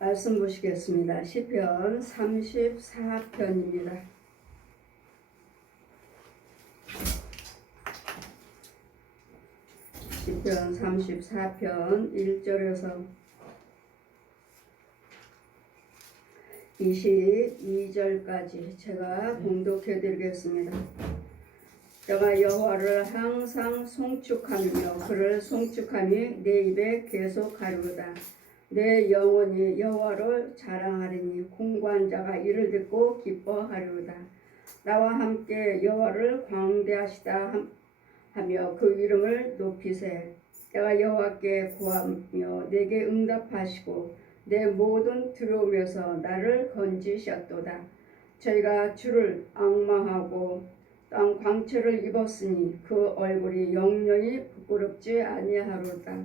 말씀 보시겠습니다. 시편 34편입니다. 시편 34편 1절에서 22절까지 제가 봉독해 드리겠습니다. 내가 여호와를 항상 송축하며 그를 송축함이 내 입에 계속하리로다. 내 영혼이 여호와를 자랑하리니 공고한 자가 이를 듣고 기뻐하리로다. 나와 함께 여호와를 광대하시다 하며 그 이름을 높이세. 내가 여호와께 구하며 내게 응답하시고 내 모든 두려움에서 나를 건지셨도다. 저희가 주를 앙망하고 땅 광채를 입었으니 그 얼굴이 영영이 부끄럽지 아니하로다.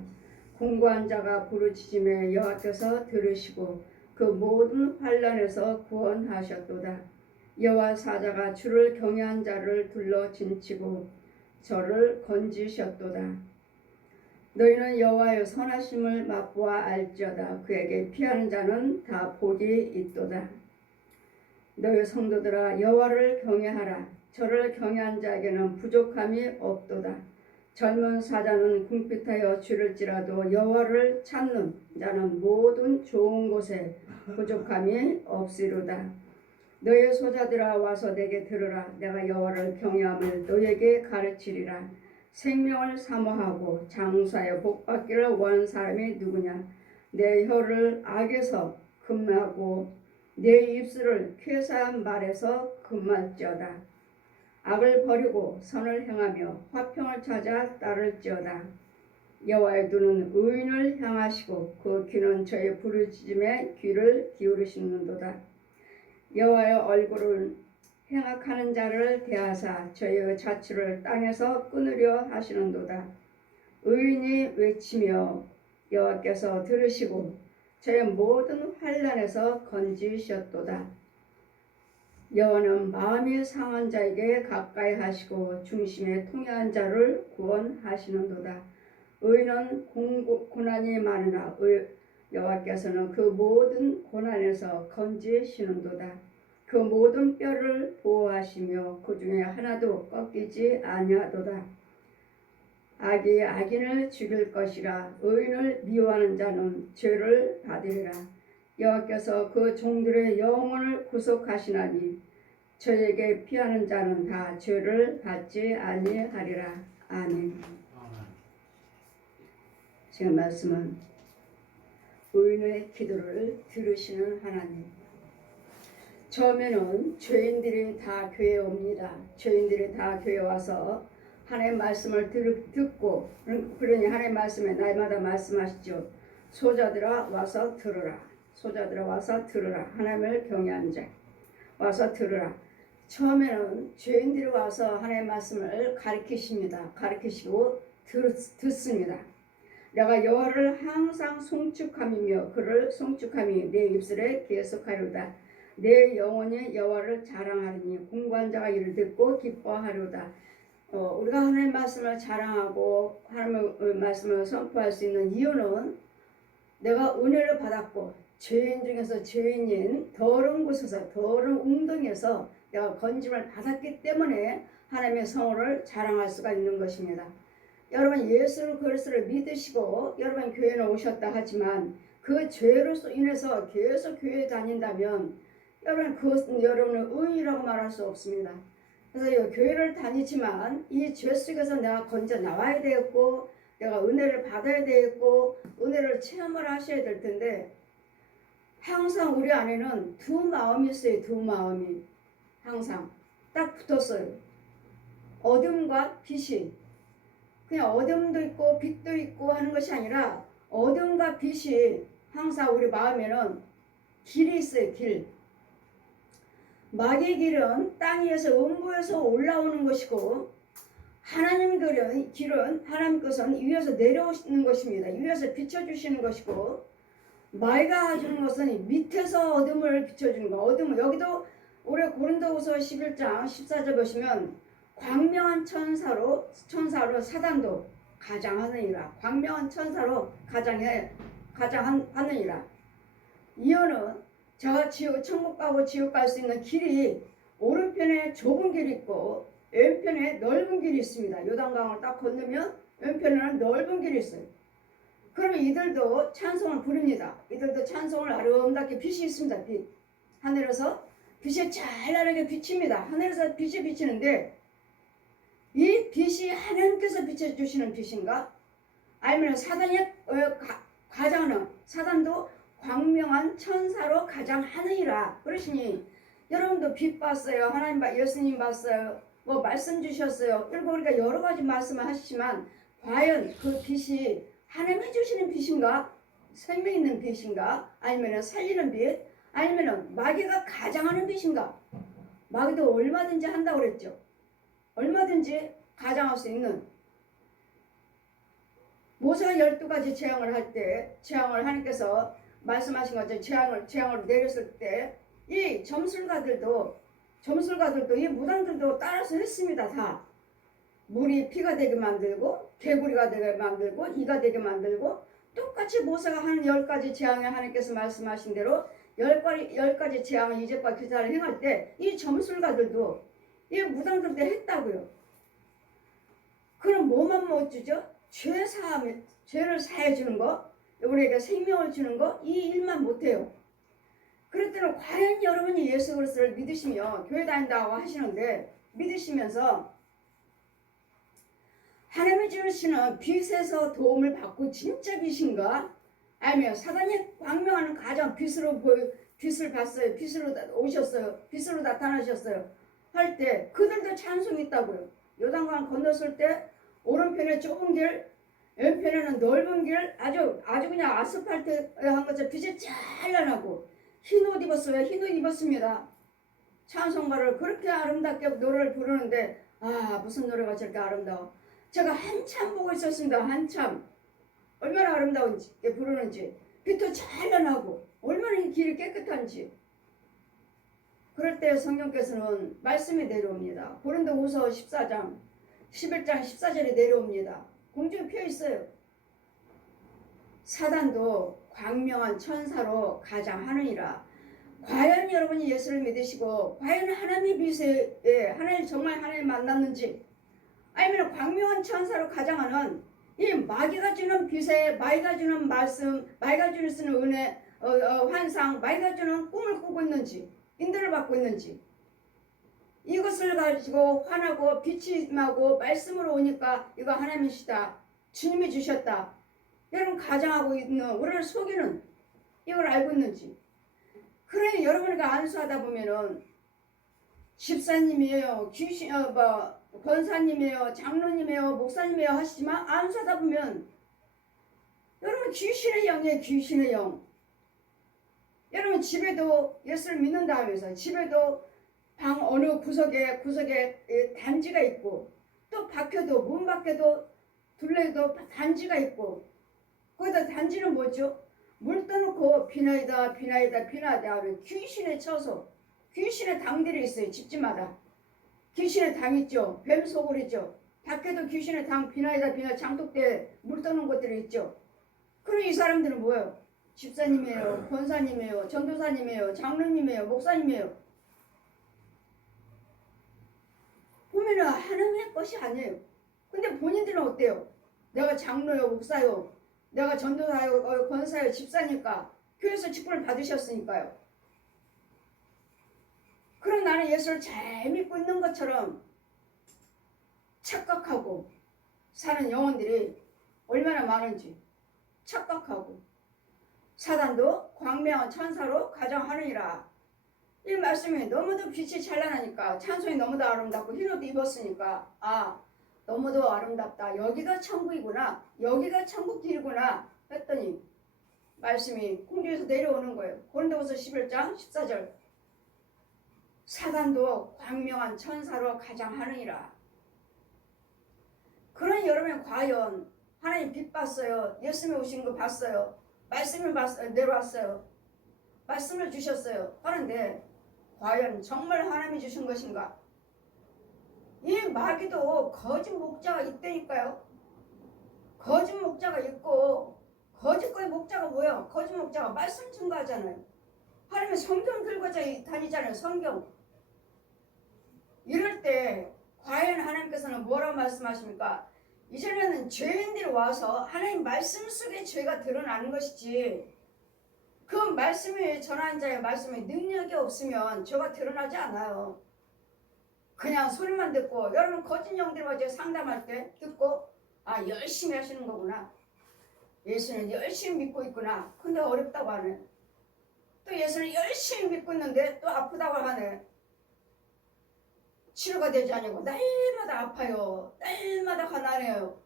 공고한 자가 부르짖음에 여호와께서 들으시고 그 모든 환난에서 구원하셨도다. 여호와 사자가 주를 경외한 자를 둘러 진치고 저를 건지셨도다. 너희는 여호와의 선하심을 맛보아 알지어다. 그에게 피하는 자는 다 복이 있도다. 너희 성도들아 여호와를 경외하라. 저를 경외한 자에게는 부족함이 없도다. 젊은 사자는 궁핍하여 줄일지라도 여호와를 찾는 자는 모든 좋은 곳에 부족함이 없으리로다. 너희 소자들아 와서 내게 들으라. 내가 여호와를 경외함을 너희에게 가르치리라. 생명을 사모하고 장사에 복받기를 원하는 사람이 누구냐? 내 혀를 악에서 금하고 내 입술을 쾌사한 말에서 금할지어다. 악을 버리고 선을 행하며 화평을 찾아 따를지어다. 여호와의 눈은 의인을 향하시고 그 귀는 저의 부르짖음에 귀를 기울이시는도다. 여호와의 얼굴을 행악하는 자를 대하사 저의 자취를 땅에서 끊으려 하시는도다. 의인이 외치며 여호와께서 들으시고 저의 모든 환난에서 건지셨도다. 여호와는 마음이 상한 자에게 가까이 하시고 중심에 통해한 자를 구원하시는도다. 의인은 고난이 많으나 여호와께서는 그 모든 고난에서 건지시는도다. 그 모든 뼈를 보호하시며 그 중에 하나도 꺾이지 아니하도다. 악이 악인을 죽일 것이라. 의인을 미워하는 자는 죄를 받으리라. 여호와께서 그 종들의 영혼을 구속하시나니 저에게 피하는 자는 다 죄를 받지 아니하리라. 아멘. 지금 말씀은 의인의 기도를 들으시는 하나님. 처음에는 죄인들이 다 교회에 옵니다. 죄인들이 다 교회에 와서 하나님의 말씀을 듣고, 그러니 하나님의 말씀에 날마다 말씀하시죠. 소자들아 와서 들으라. 소자들아 와서 들으라. 하나님을 경외하는 자 와서 들으라. 처음에는 죄인들이 와서 하나님의 말씀을 가르치십니다. 가르치시고 듣습니다. 내가 여호와를 항상 송축함이며 그를 송축함이 내 입술에 계속하리로다. 내 영혼이 여호와를 자랑하리니 공고한 자가 이를 듣고 기뻐하리로다. 우리가 하나님의 말씀을 자랑하고 하나님의 말씀을 선포할 수 있는 이유는 내가 은혜를 받았고 죄인 중에서 죄인인 더러운 곳에서 더러운 웅덩이에서 내가 건짐을 받았기 때문에 하나님의 성호를 자랑할 수가 있는 것입니다. 여러분 예수 그리스도를 믿으시고 여러분 교회에 오셨다 하지만 그 죄로 인해서 계속 교회에 다닌다면 여러분 그것은 여러분의 의인이라고 말할 수 없습니다. 그래서 교회를 다니지만 이 죄 속에서 내가 건져 나와야 되겠고 내가 은혜를 받아야 되겠고 은혜를 체험을 하셔야 될 텐데 항상 우리 안에는 두 마음이 있어요. 두 마음이 항상 딱 붙었어요. 어둠과 빛이 그냥 어둠도 있고 빛도 있고 하는 것이 아니라 어둠과 빛이 항상 우리 마음에는 길이 있어요. 길. 마귀의 길은 땅 위에서 음부에서 올라오는 것이고 하나님 길은 하나님 것은 위에서 내려오시는 것입니다. 위에서 비춰주시는 것이고 마귀가 하시는 것은 밑에서 어둠을 비춰주는 거. 어둠은 여기도 올해 고린도후서 11장 14절 보시면 광명한 천사로 사단도 가장하느니라. 광명한 천사로 가장하느니라. 이어는 저 천국 가고 지옥 갈 수 있는 길이 오른편에 좁은 길이 있고 왼편에 넓은 길이 있습니다. 요단강을 딱 건너면 왼편에는 넓은 길이 있어요. 그러면 이들도 찬송을 부릅니다. 이들도 찬송을 아름답게 빛이 있습니다. 빛. 하늘에서 빛이 찬란하게 비칩니다. 하늘에서 빛이 비치는데 이 빛이 하나님께서 비춰주시는 빛인가? 아니면 사단이 가장하는 사단도 광명한 천사로 가장하느니라. 그러시니 여러분도 빛 봤어요. 하나님 예수님 봤어요. 뭐 말씀 주셨어요. 그리고 우리가 여러 가지 말씀을 하시지만 과연 그 빛이 하나님이 주시는 빛인가? 생명 있는 빛인가? 아니면 살리는 빛? 아니면 마귀가 가장하는 빛인가? 마귀도 얼마든지 한다고 그랬죠. 얼마든지 가장할 수 있는. 모세가 12가지 재앙을 할 때, 재앙을 하나님께서 말씀하신 것처럼 재앙을 내렸을 때, 이 점술가들도 이 무당들도 따라서 했습니다. 다. 물이 피가 되게 만들고, 개구리가 되게 만들고, 이가 되게 만들고, 똑같이 모세가 하는 10가지 재앙에 하나님께서 말씀하신 대로 10가지 재앙을 이적과 기사를 행할 때, 이 점술가들도, 이 무당들도 했다고요. 그럼 뭐만 못 주죠? 죄를 사해 주는 거, 우리에게 생명을 주는 거, 이 일만 못해요. 그랬더니 과연 여러분이 예수 그리스도를 믿으시며 교회 다닌다고 하시는데 믿으시면서 하나님이 주시는 빛에서 도움을 받고 진짜 빛인가? 아니면 사단이 광명하는 가장 빛을 봤어요. 빛으로 오셨어요. 빛으로 나타나셨어요. 할 때 그들도 찬송이 있다고요. 요단강 건넜을 때 오른편에 좁은 길, 왼편에는 넓은 길, 아주 그냥 아스팔트 한 것처럼 빛이 찬란하고 흰 옷 입었어요. 흰 옷 입었습니다. 찬송가를 그렇게 아름답게 노래를 부르는데 무슨 노래가 저렇게 아름다워. 제가 한참 보고 있었습니다. 한참. 얼마나 아름다운지 부르는지. 빛도 찬란하고 얼마나 이 길이 깨끗한지. 그럴 때 성경께서는 말씀이 내려옵니다. 고린도후서 14장 11장 14절에 내려옵니다. 공중에 펴 있어요. 사단도 광명한 천사로 가장하느니라. 과연 여러분이 예수를 믿으시고 과연 하나님의 빛에 하나님 정말 하나님 만났는지, 아니면 광명한 천사로 가장하는 이 마귀가 주는 빛에, 마귀가 주는 말씀, 마귀가 주는 쓰는 은혜, 환상, 마귀가 주는 꿈을 꾸고 있는지, 인도를 받고 있는지, 이것을 가지고 화나고 빛이 임하고 말씀으로 오니까 이거 하나님이시다, 주님이 주셨다, 여러분 가장하고 있는 우리를 속이는 이걸 알고 있는지. 그래 여러분이가 안수하다 보면은 집사님이에요, 권사님이에요, 장로님이에요, 목사님이에요 하시지만 안수하다 보면 여러분 귀신의 영이에요. 귀신의 영. 여러분 집에도 예수를 믿는다 하면서 집에도 방 어느 구석에 단지가 있고, 또 밖에도 문 밖에도 둘레도 단지가 있고, 거기다 단지는 뭐죠? 물 떠놓고 비나이다 하면 귀신에 쳐서 귀신의 당들이 있어요. 집집마다 귀신의 당 있죠. 뱀 소굴이죠. 밖에도 귀신의 당 비나이다 장독대 물 떠놓은 것들이 있죠. 그럼 이 사람들은 뭐예요? 집사님이에요, 권사님이에요, 전도사님이에요, 장로님이에요, 목사님이에요. 보면은 하나님의 것이 아니에요. 근데 본인들은 어때요? 내가 장로요, 목사요, 내가 전도사요, 권사요, 집사니까 교회에서 직분을 받으셨으니까요. 그럼 나는 예수를 잘 믿고 있는 것처럼 착각하고 사는 영혼들이 얼마나 많은지 착각하고, 사단도 광명한 천사로 가장하느니라. 이 말씀이 너무도 빛이 찬란하니까, 찬송이 너무도 아름답고 흰 옷 입었으니까 너무도 아름답다, 여기가 천국이구나, 여기가 천국 길이구나 했더니 말씀이 공중에서 내려오는 거예요. 고린도후서 11장 14절. 사단도 광명한 천사로 가장하느니라. 그러니 여러분 과연 하나님 빛 봤어요? 예수님이 오신 거 봤어요? 말씀을 내려왔어요? 말씀을 주셨어요? 하는데 과연 정말 하나님이 주신 것인가? 이 마귀도 거짓 목자가 있다니까요. 거짓 목자가 있고 거짓의 목자가 뭐예요? 거짓 목자가 말씀 증거하잖아요. 하나님의 성경 들고 다니잖아요. 성경. 이럴 때 과연 하나님께서는 뭐라고 말씀하십니까? 이제는 죄인들이 와서 하나님 말씀 속에 죄가 드러나는 것이지, 그 말씀이 전하는 자의 말씀에 능력이 없으면 죄가 드러나지 않아요. 그냥 소리만 듣고, 여러분 거짓 영들과 제가 상담할 때 듣고, 아 열심히 하시는 거구나, 예수는 열심히 믿고 있구나, 근데 어렵다고 하네. 또 예수는 열심히 믿고 있는데 또 아프다고 하네. 치료가 되지 않고 날마다 아파요, 날마다 가난해요.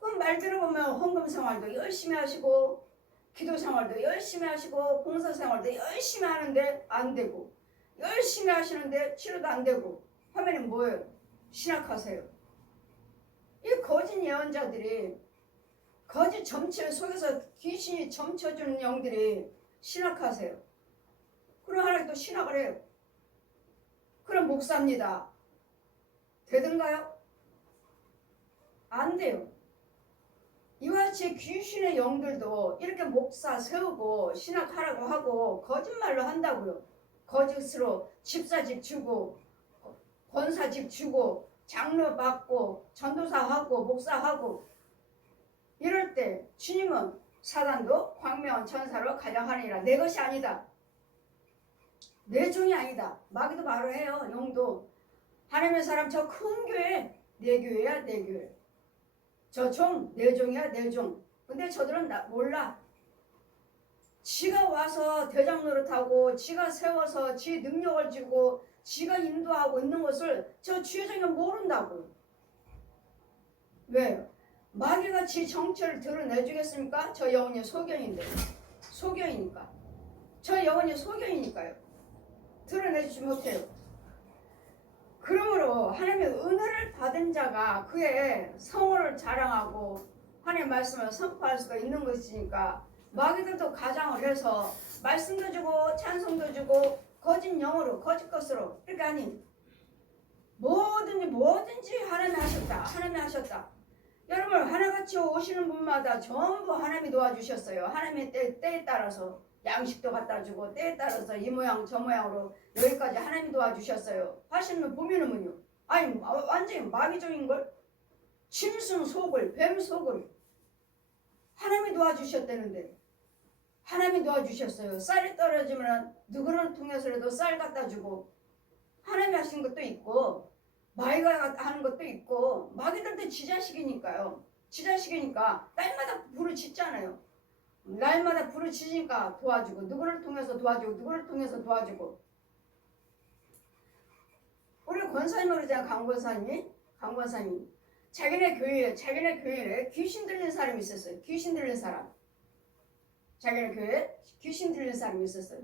그럼 말 들어보면 헌금 생활도 열심히 하시고 기도 생활도 열심히 하시고 봉사 생활도 열심히 하는데 안 되고, 열심히 하시는데 치료도 안 되고 하면은 뭐예요? 신학하세요. 이 거짓 예언자들이, 거짓 점체 속에서 귀신이 점쳐주는 영들이 신학하세요. 그럼 하나님 또 신학을 해요. 그럼 목사입니다. 되든가요? 안 돼요. 이와 같이 귀신의 영들도 이렇게 목사 세우고 신학하라고 하고 거짓말로 한다고요. 거짓으로 집사직 주고 권사직 주고 장로 받고 전도사하고 목사하고, 이럴 때 주님은 사단도 광명한 천사로 가장하느니라. 내 것이 아니다, 내 종이 아니다. 마귀도 바로 해요. 영도 하나님의 사람, 저 큰 교회 내 교회야, 내 교회. 저 종 내 종이야, 내 종. 근데 저들은 몰라. 지가 와서 대장 노릇하고 지가 세워서 지 능력을 주고 지가 인도하고 있는 것을 저 주여정은 모른다고요. 왜요? 마귀가 지 정체를 드러내주겠습니까? 저 영혼이 소견인데, 소견이니까. 저 영혼이 소견이니까요. 드러내주지 못해요. 그러므로 하나님의 은혜를 받은 자가 그의 성호를 자랑하고 하나님의 말씀을 선포할 수가 있는 것이니까, 마귀들도 가장을 해서 말씀도 주고 찬송도 주고 거짓 영어로 거짓 것으로 이렇게 하니, 뭐든지 하나님이 하셨다, 하나님이 하셨다. 여러분 하나같이 오시는 분마다 전부 하나님이 도와주셨어요. 하나님의 때에 따라서 양식도 갖다 주고 때에 따라서 이 모양 저 모양으로 여기까지 하나님이 도와주셨어요. 하시는 보면은요, 아니 완전히 마귀종인걸. 짐승 속을, 뱀 속을 하나님이 도와주셨다는데, 하나님이 도와주셨어요. 쌀이 떨어지면 누구를 통해서라도 쌀 갖다 주고, 하나님이 하신 것도 있고 마귀가 하는 것도 있고, 마귀들도 지 자식이니까요. 지 자식이니까 날마다 부르짖잖아요. 날마다 부르짖으니까 도와주고, 누구를 통해서 도와주고, 누구를 통해서 도와주고. 우리 권사님을 그러잖아요. 강권사님이 자기네 교회에 귀신 들린 사람이 있었어요. 귀신 들린 사람. 자기네 교회에 귀신 들린 사람이 있었어요.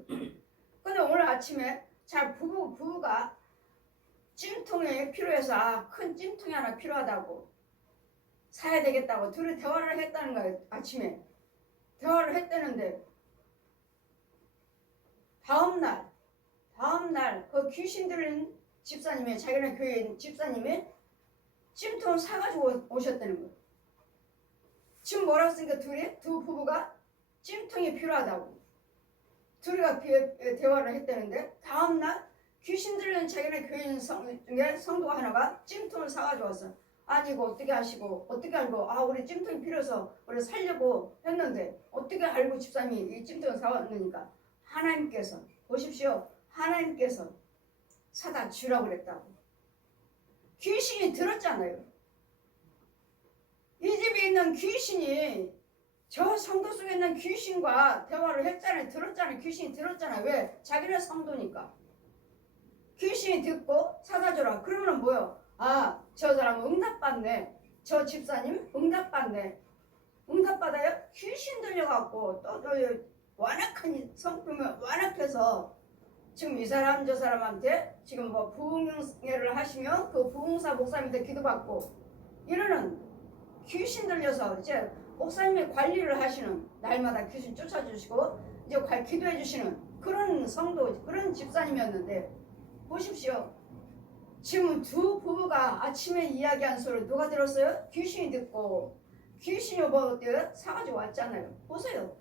근데 오늘 아침에 부부가 찜통이 필요해서, 큰 찜통이 하나 필요하다고 사야 되겠다고 둘이 대화를 했다는 거예요. 아침에 대화를 했다는데, 다음날 그 귀신 들린 집사님이, 자기네 교회 집사님이 찜통을 사가지고 오셨다는 거예요. 지금 뭐라고 했으니까 두 부부가 찜통이 필요하다고 둘이가 대화를 했다는데, 다음날 귀신 들린 자기네 교인 중에 성도가 하나가 찜통을 사가지고 왔어. 아니 이거 어떻게 하시고 어떻게 알고, 우리 찜통이 필요해서 우리 살려고 했는데 어떻게 알고 집사님이 이 찜통을 사왔느니까, 하나님께서 보십시오, 하나님께서 사다 주라고 그랬다고. 귀신이 들었잖아요. 이 집에 있는 귀신이 저 성도 속에 있는 귀신과 대화를 했잖아요. 들었잖아요. 귀신이 들었잖아요. 왜? 자기네 성도니까. 귀신이 듣고 사다 줘라. 그러면 뭐요? 저 사람 응답받네. 저 집사님 응답받네. 응답받아요? 귀신 들려갖고 또 완악한 성품을 완악해서 지금 이 사람 저 사람한테 지금 뭐 부흥회를 하시면 그 부흥사 목사님한테 기도받고 이러는, 귀신 들려서 이제 목사님이 관리를 하시는, 날마다 귀신 쫓아주시고 이제 기도해 주시는 그런 성도, 그런 집사님이었는데, 보십시오. 지금 두 부부가 아침에 이야기한 소리를 누가 들었어요? 귀신이 듣고 귀신이 뭐 어때요? 사가지고 왔잖아요. 보세요.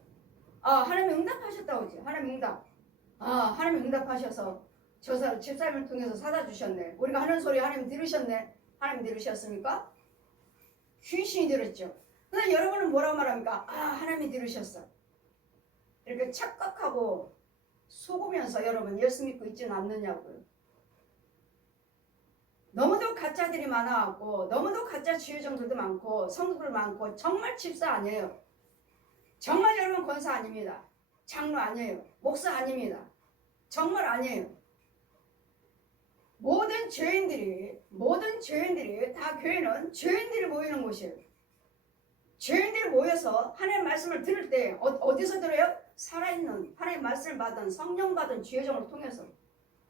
아, 하나님 응답하셨다고 하지. 하나님 응답. 아, 하나님 응답하셔서 집사님을 통해서 사다 주셨네. 우리가 하는 소리 하나님 들으셨네. 하나님 들으셨습니까? 귀신이 들었죠. 근데 여러분은 뭐라고 말합니까? 아, 하나님이 들으셨어. 이렇게 착각하고 속으면서 여러분 예수 믿고 있지는 않느냐고요. 너무도 가짜들이 많아갖고 너무도 가짜 지혜정들도 많고 성도들 많고 정말 집사 아니에요. 정말 여러분 권사 아닙니다. 장로 아니에요. 목사 아닙니다. 정말 아니에요. 모든 죄인들이 다 교회는 죄인들이 모이는 곳이에요. 죄인들이 모여서 하나님의 말씀을 들을 때 어디서 들어요? 살아있는 하나님의 말씀을 받은 성령 받은 지혜정을 통해서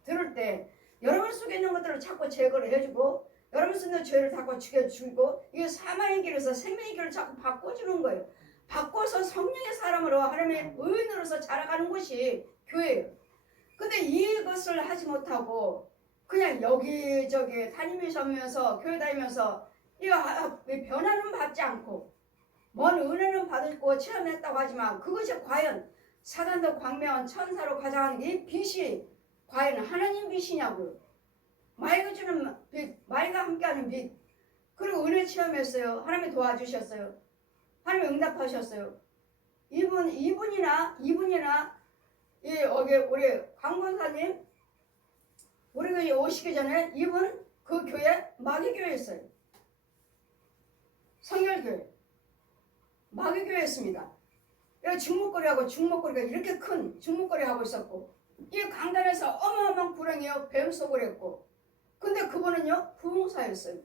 들을 때 여러분 속에 있는 것들을 자꾸 제거를 해주고 여러분 속에 있는 죄를 자꾸 죽여주고 이게 사망의 길에서 생명의 길을 자꾸 바꿔주는 거예요. 바꿔서 성령의 사람으로 하나님의 의인으로서 자라가는 것이 교회예요. 근데 이것을 하지 못하고 그냥 여기저기 다니면서 교회 다니면서 이거 변화는 받지 않고 뭔 은혜는 받고 체험했다고 하지만 그것이 과연 사단도 광명한 천사로 가장하는 이 빛이 과연 하나님 빛이냐고요. 마이가 주는 빛, 마이가 함께하는 빛. 그리고 은혜 체험했어요. 하나님이 도와주셨어요. 하나님이 응답하셨어요. 이분이나 우리 강권사님 우리 오시기 전에 이분 그 교회 마귀교회였어요. 성결교회 마귀교회였습니다. 중목거리가 이렇게 큰 중목거리 하고 있었고 이 강단에서 어마어마한 구렁이요 뱀 속을 했고 근데 그분은요 부흥사였어요.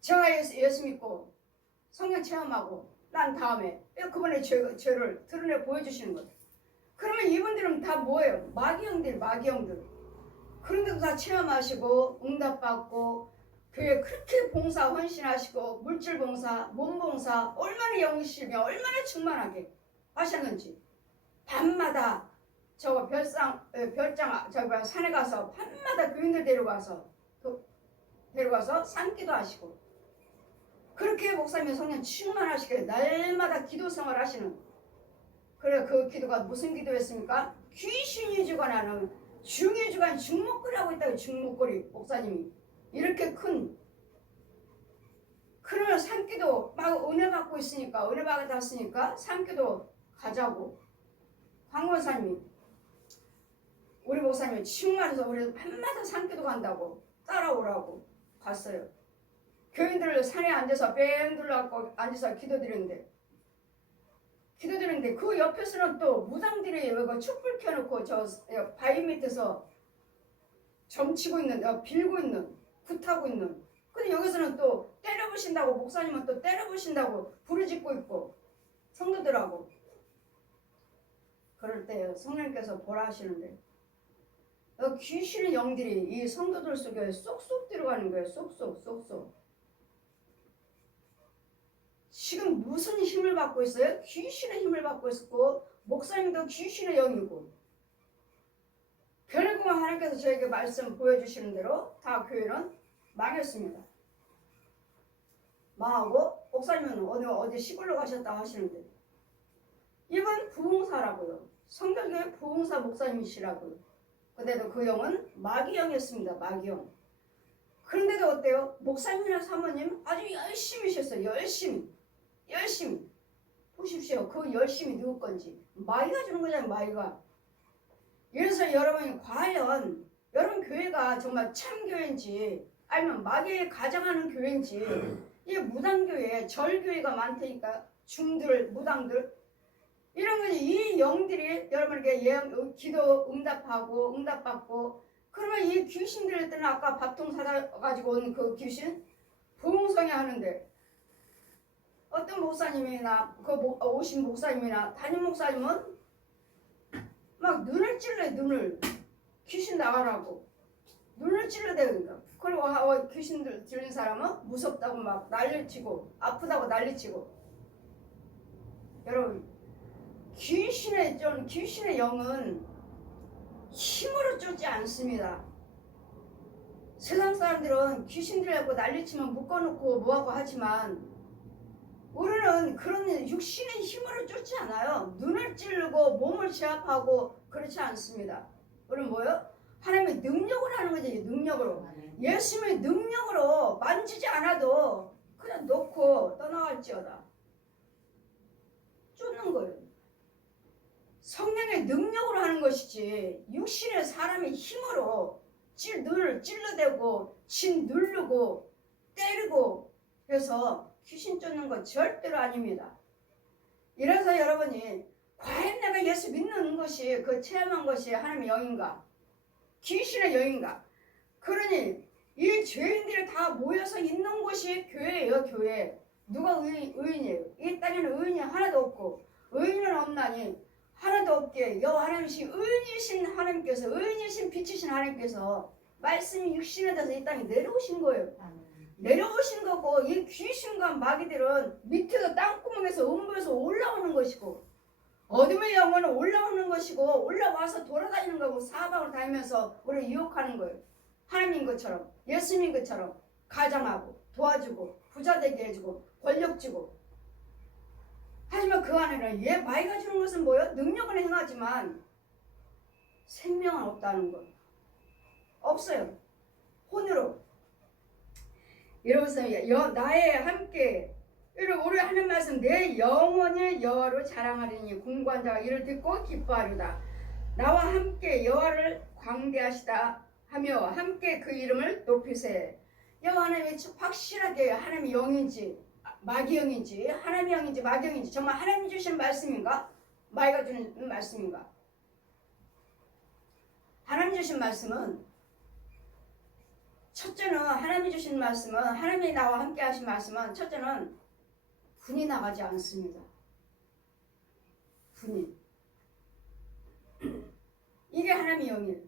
제가 예수 믿고 성령 체험하고 난 다음에 그분의 죄를 드러내 보여주시는 거예요. 그러면 이분들은 다 뭐예요? 마귀형들. 그런데도 다 체험하시고 응답받고 교회 그렇게 봉사 헌신하시고 물질 봉사, 몸 봉사 얼마나 영이시며 얼마나 충만하게 하셨는지 밤마다 산에 가서 밤마다 교인들 데려가서 산기도 하시고 그렇게 목사님 성령 충만하시게 날마다 기도 생활 하시는 그래 그 기도가 무슨 기도였습니까? 귀신이 주관하는 중이 주관 중목거리 하고 있다고 중목거리 목사님이 이렇게 그러면 산기도 막 은혜 받고 있으니까 은혜 받았으니까 산기도 가자고 황원사님이 우리 목사님이 충만해서 우리 밤마다 산기도 간다고 따라오라고 갔어요. 교인들 산에 앉아서 뺑 둘러갖고 앉아서 기도드리는데 그 옆에서는 또 무당들이 촛불 켜놓고 저 바위 밑에서 점치고 있는 빌고 있는 굿하고 있는 근데 여기서는 또 때려부신다고 목사님은 또 때려부신다고 부르짖고 있고 성도들하고 그럴 때 성령께서 보라 하시는데 귀신의 영들이 이 성도들 속에 쏙쏙 들어가는 거예요. 쏙쏙 지금 무슨 힘을 받고 있어요? 귀신의 힘을 받고 있었고 목사님도 귀신의 영이고 결국은 하나님께서 저에게 말씀 보여주시는 대로 다 교회는 망했습니다. 망하고 목사님은 어디 시골로 가셨다 하시는데 이분 부흥사라고요. 성결교회 부흥사 목사님이시라고요. 근데도 그 영은 마귀영이었습니다. 마귀영. 그런데도 어때요? 목사님이나 사모님 아주 열심히셨어요. 열심히. 보십시오. 그 열심히 누구 건지. 마귀가 주는 거잖아요. 마귀가. 그래서 여러분이 과연 여러분 교회가 정말 참교회인지 아니면 마귀에 가장하는 교회인지 이 무당교회, 절교회가 많다니까 중들, 무당들 이런 거지. 이 영들이 여러분에게 기도 응답받고 그러면 이 귀신들 때는 아까 밥통 사다 가지고 온 그 귀신 부흥성에 하는데 어떤 목사님이나 오신 목사님이나 담임 목사님은 막 눈을 찔러요. 눈을 귀신 나가라고 눈을 찔러대니까 그리고 귀신들 들린 사람은 무섭다고 막 난리치고 아프다고 난리치고 여러분 귀신의 영은 힘으로 쫓지 않습니다. 세상 사람들은 귀신들 갖고 난리치면 묶어놓고 뭐하고 하지만 우리는 그런 육신의 힘으로 쫓지 않아요. 눈을 찌르고 몸을 제압하고 그렇지 않습니다. 우리는 뭐요? 하나님의 능력으로 하는 거지. 능력으로. 예수님의 능력으로 만지지 않아도 그냥 놓고 떠나갈지어다. 쫓는 거예요. 성령의 능력으로 하는 것이지 육신의 사람의 힘으로 늘 찔러대고 진 누르고 때리고 해서 귀신 쫓는 건 절대로 아닙니다. 이래서 여러분이 과연 내가 예수 믿는 것이 그 체험한 것이 하나님의 영인가? 귀신의 영인가? 그러니 이 죄인들이 다 모여서 있는 곳이 교회예요. 교회. 누가 의인이에요? 이 땅에는 의인이 하나도 없고 의인은 없나니 하나도 없게 여호와 하나님이신 의인이신 하나님께서 의인이신 빛이신 하나님께서 말씀이 육신에 대해서 이 땅에 내려오신 거예요. 내려오신 거고 이 귀신과 마귀들은 밑에서 땅구멍에서 음부에서 올라오는 것이고 어둠의 영혼은 올라오는 것이고 올라와서 돌아다니는 거고 사방으로 다니면서 우리를 유혹하는 거예요. 하나님인 것처럼 예수님인 것처럼 가장하고 도와주고 부자 되게 해주고 권력 주고 하지만 그 안에는 얘 마귀가 주는 것은 뭐예요? 능력은 행하지만 생명은 없다는 것. 없어요. 혼으로. 이러면서 나의 함께 우리 하는 말씀 내 영혼을 여호와로 자랑하리니 공고한 자가 이를 듣고 기뻐하리다. 나와 함께 여호와를 광대하시다 하며 함께 그 이름을 높이세. 여호와 하나님이 확실하게 하나님의 영인지 마귀 영인지 하나님의 영인지 마귀 영인지 정말 하나님이 주신 말씀인가? 마귀가 주는 말씀인가? 하나님 주신 말씀은 첫째는 하나님이 주신 말씀은 하나님이 나와 함께 하신 말씀은 첫째는 분이 나가지 않습니다. 분이 이게 하나님의 영이에요.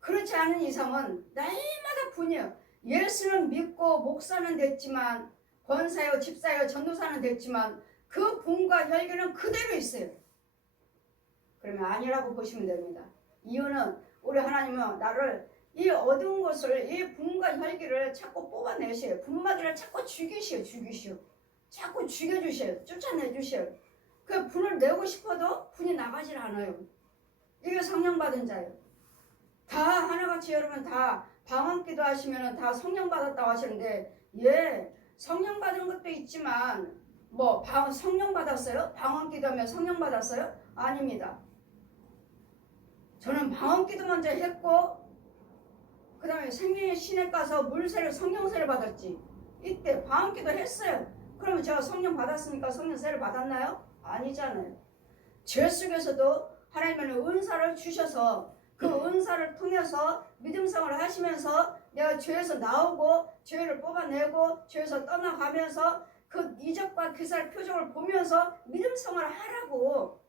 그렇지 않은 이상은 날마다 분이에요. 예수는 믿고 목사는 됐지만 권사요 집사요 전도사는 됐지만 그 분과 혈기는 그대로 있어요. 그러면 아니라고 보시면 됩니다. 이유는 우리 하나님은 나를 이 어두운 것을 이 분과 혈기를 자꾸 뽑아내셔요. 분마귀를 자꾸 죽이셔요. 자꾸 죽여주셔요. 쫓아내주셔요. 그 분을 내고 싶어도 분이 나가질 않아요. 이게 성령 받은 자예요. 다 하나같이 여러분 다 방언기도 하시면 다 성령 받았다고 하시는데 예 성령 받은 것도 있지만 뭐 성령 받았어요? 방언기도 하면 성령 받았어요? 아닙니다. 저는 방언기도 먼저 했고 그 다음에 생명의 신에 가서 물세를 성령세를 받았지. 이때 방언기도 했어요. 그러면 제가 성령 받았으니까 성령세를 받았나요? 아니잖아요. 죄 속에서도 하나님은 은사를 주셔서 그 은사를 통해서 믿음생활을 하시면서 내가 죄에서 나오고 죄를 뽑아내고 죄에서 떠나가면서 그 이적과 기사의 표적을 보면서 믿음생활을 하라고.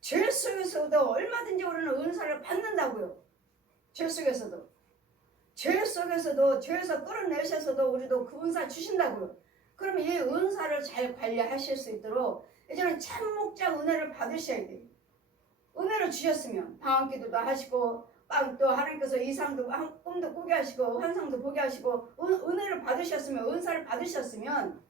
죄 속에서도 얼마든지 우리는 은사를 받는다고요. 죄 속에서도 죄에서 끌어내셔서도 우리도 그 은사 주신다고요. 그러면 이 은사를 잘 관리하실 수 있도록 이제는 참 목자 은혜를 받으셔야 돼요. 은혜를 주셨으면 방언기도도 하시고 또 하나님께서 이상도 꿈도 꾸게 하시고 환상도 보게 하시고 은혜를 받으셨으면 은사를 받으셨으면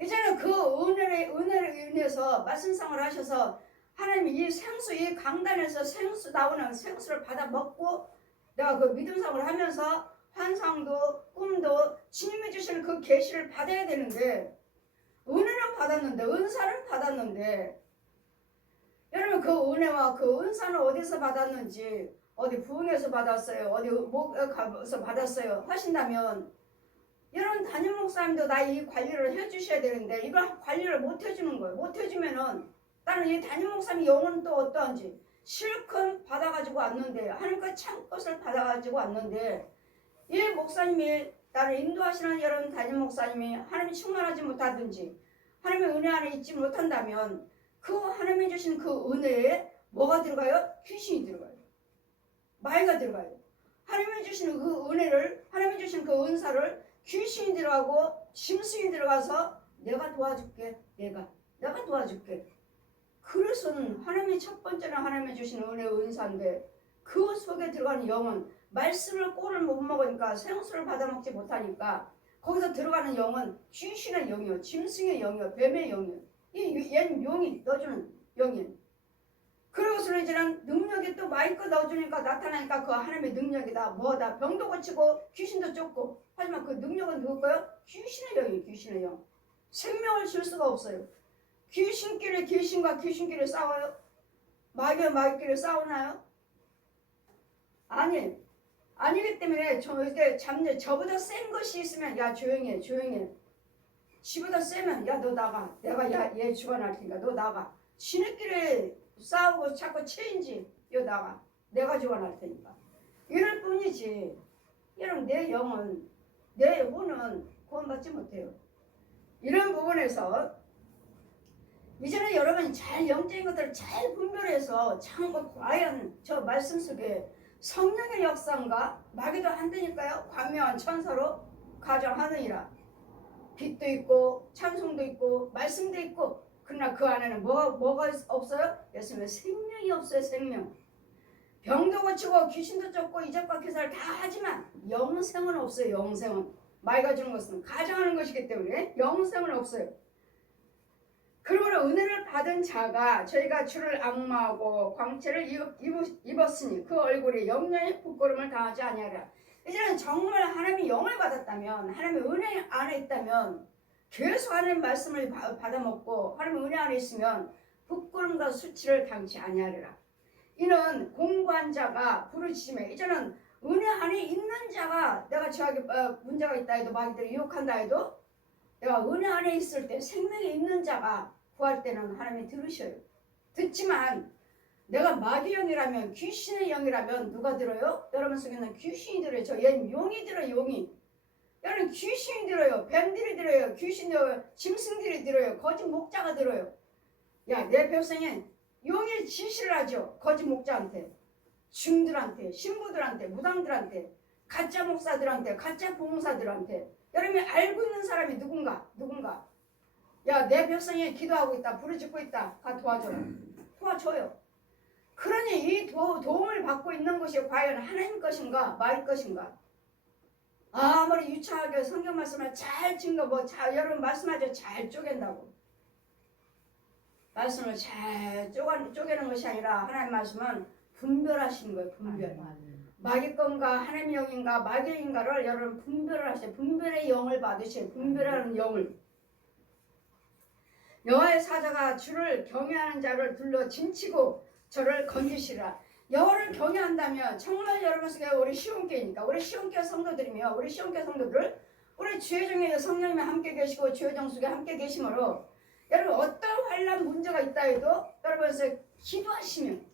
이제는 그 은혜를 인해서 말씀상을 하셔서 하나님이 이 생수 이 강단에서 생수 나오는 생수를 받아 먹고 내가 그 믿음상을 하면서 환상도 꿈도 주님이 주시는 그 계시를 받아야 되는데 은혜는 받았는데 은사는 받았는데 여러분 그 은혜와 그 은사는 어디서 받았는지 어디 부흥에서 받았어요 어디 목에 가서 받았어요 하신다면 여러분 담임 목사님도 나 이 관리를 해주셔야 되는데 이걸 관리를 못 해주는 거예요. 못 해주면은 나는 이 담임 목사님 영혼은 또 어떠한지 실컷 받아가지고 왔는데 하나님과 참 것을 받아가지고 왔는데 이 목사님이 나를 인도하시는 여러분 담임 목사님이 하나님이 충만하지 못하든지 하나님의 은혜 안에 있지 못한다면 그 하나님이 주신 그 은혜에 뭐가 들어가요? 귀신이 들어가요. 마귀가 들어가요. 하나님이 주시는 그 은혜를 하나님이 주신 그 은사를 귀신이 들어가고 짐승이 들어가서 내가 도와줄게. 내가 도와줄게. 그래서는 하나님이 첫 번째는 하나님이 주신 은혜 은사인데 그 속에 들어가는 영은 말씀을 꼴을 못 먹으니까 생수를 받아먹지 못하니까 거기서 들어가는 영은 귀신의 영이요, 짐승의 영이요, 뱀의 영이요. 얘는 용이 넣어주는 영이에요. 그러고서 이제는 능력이 또 마이크 넣어주니까 나타나니까 그 하나님의 능력이다. 뭐다? 병도 고치고 귀신도 쫓고. 하지만 그 능력은 누굴까요? 귀신의 영이에요. 귀신의 영. 생명을 줄 수가 없어요. 귀신끼리 귀신과 귀신끼리 싸워요? 마귀와 마귀끼리 싸우나요? 아니기 때문에 저보다 센 것이 있으면 야 조용히 해, 조용히 해. 지보다 세면 야 너 나가. 내가 얘 죽어날 테니까 너 나가. 지네끼리 싸우고 자꾸 체인지 여 나가. 내가 죽어날 테니까. 이럴 뿐이지. 여러분 내 영은 내 혼은 구원받지 못해요. 이런 부분에서 이제는 여러분이 잘 영적인 것들을 잘 분별해서 참고 과연 저 말씀 속에 성령의 역사인가 마귀도 안 되니까요. 광명한 천사로 가정하느니라. 빛도 있고 찬송도 있고 말씀도 있고 그러나 그 안에는 뭐가 없어요? 예수님의 생명이 없어요. 생명. 병도 고치고 귀신도 쫓고 이적과 기사를 다 하지만 영생은 없어요. 영생은. 마귀가 주는 것은 가정하는 것이기 때문에 영생은 없어요. 그러므로 은혜를 받은 자가 저희가 주를 앙마하고 광채를 입었으니 그 얼굴에 영영의 부끄러움을 당하지 아니하리라. 이제는 정말 하나님이 영을 받았다면 하나님의 은혜 안에 있다면 계속 하나님 말씀을 받아먹고 하나님의 은혜 안에 있으면 부끄러움과 수치를 당치 아니하리라. 이는 공부한 자가 부르짖음에 이제는 은혜 안에 있는 자가 내가 저에게 문제가 있다 해도 마귀들이 유혹한다 해도 내가 은혜 안에 있을 때 생명이 있는 자가 구할 때는 하나님이 들으셔요. 듣지만 내가 마귀 영이라면 귀신의 영이라면 누가 들어요? 여러분 속에는 귀신이 들어요. 얘는 용이 들어요. 용이. 여러분 귀신이 들어요. 뱀들이 들어요. 귀신이 들어요. 짐승들이 들어요. 거짓 목자가 들어요. 야, 내 백성이 용이 지시를 하죠. 거짓 목자한테, 중들한테, 신부들한테, 무당들한테, 가짜 목사들한테, 가짜 봉사들한테. 여러분이 알고 있는 사람이 누군가? 야, 내 백성이 기도하고 있다. 부르짖고 있다. 가 도와줘라. 도와줘요. 그러니 이 도움을 받고 있는 것이 과연 하나님 것인가 마귀 것인가? 아무리 유창하게 성경 말씀을 잘 증거 여러분 말씀하죠. 잘 쪼갠다고. 말씀을 잘 쪼개는 것이 아니라 하나님 말씀은 분별하시는 거예요. 분별. 마귀 건가 하나님의 영인가 마귀 영인가를 여러분 분별을 하세요. 분별의 영을 받으세요. 분별하는 영을. 여호와의 사자가 주를 경외하는 자를 둘러 짐치고 저를 건지시라. 여호와를 경외한다면 정말 여러분 속에 우리 시온교회니까 우리 시온교회 성도들이며 우리 시온교회 성도들 우리 주의 중에 성령님이 함께 계시고 주의 정수에 함께 계심으로 여러분 어떤 환난 문제가 있다 해도 여러분에서 기도하시면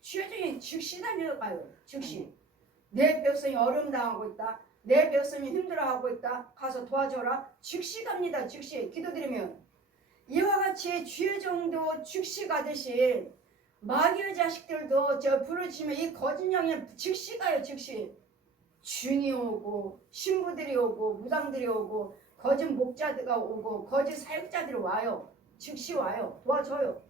주의 중에 즉시 달려가요. 즉시. 내 백성이 어려움 당하고 있다. 내 백성이 힘들어하고 있다. 가서 도와줘라. 즉시 갑니다. 즉시 기도드리면 이와 같이 주의 종도 즉시 가듯이 마귀의 자식들도 저 부르짖으면 이 거짓 영이 즉시 가요. 즉시. 중이 오고 신부들이 오고 무당들이 오고 거짓 목자들이 오고 거짓 사역자들이 와요. 즉시 와요. 도와줘요.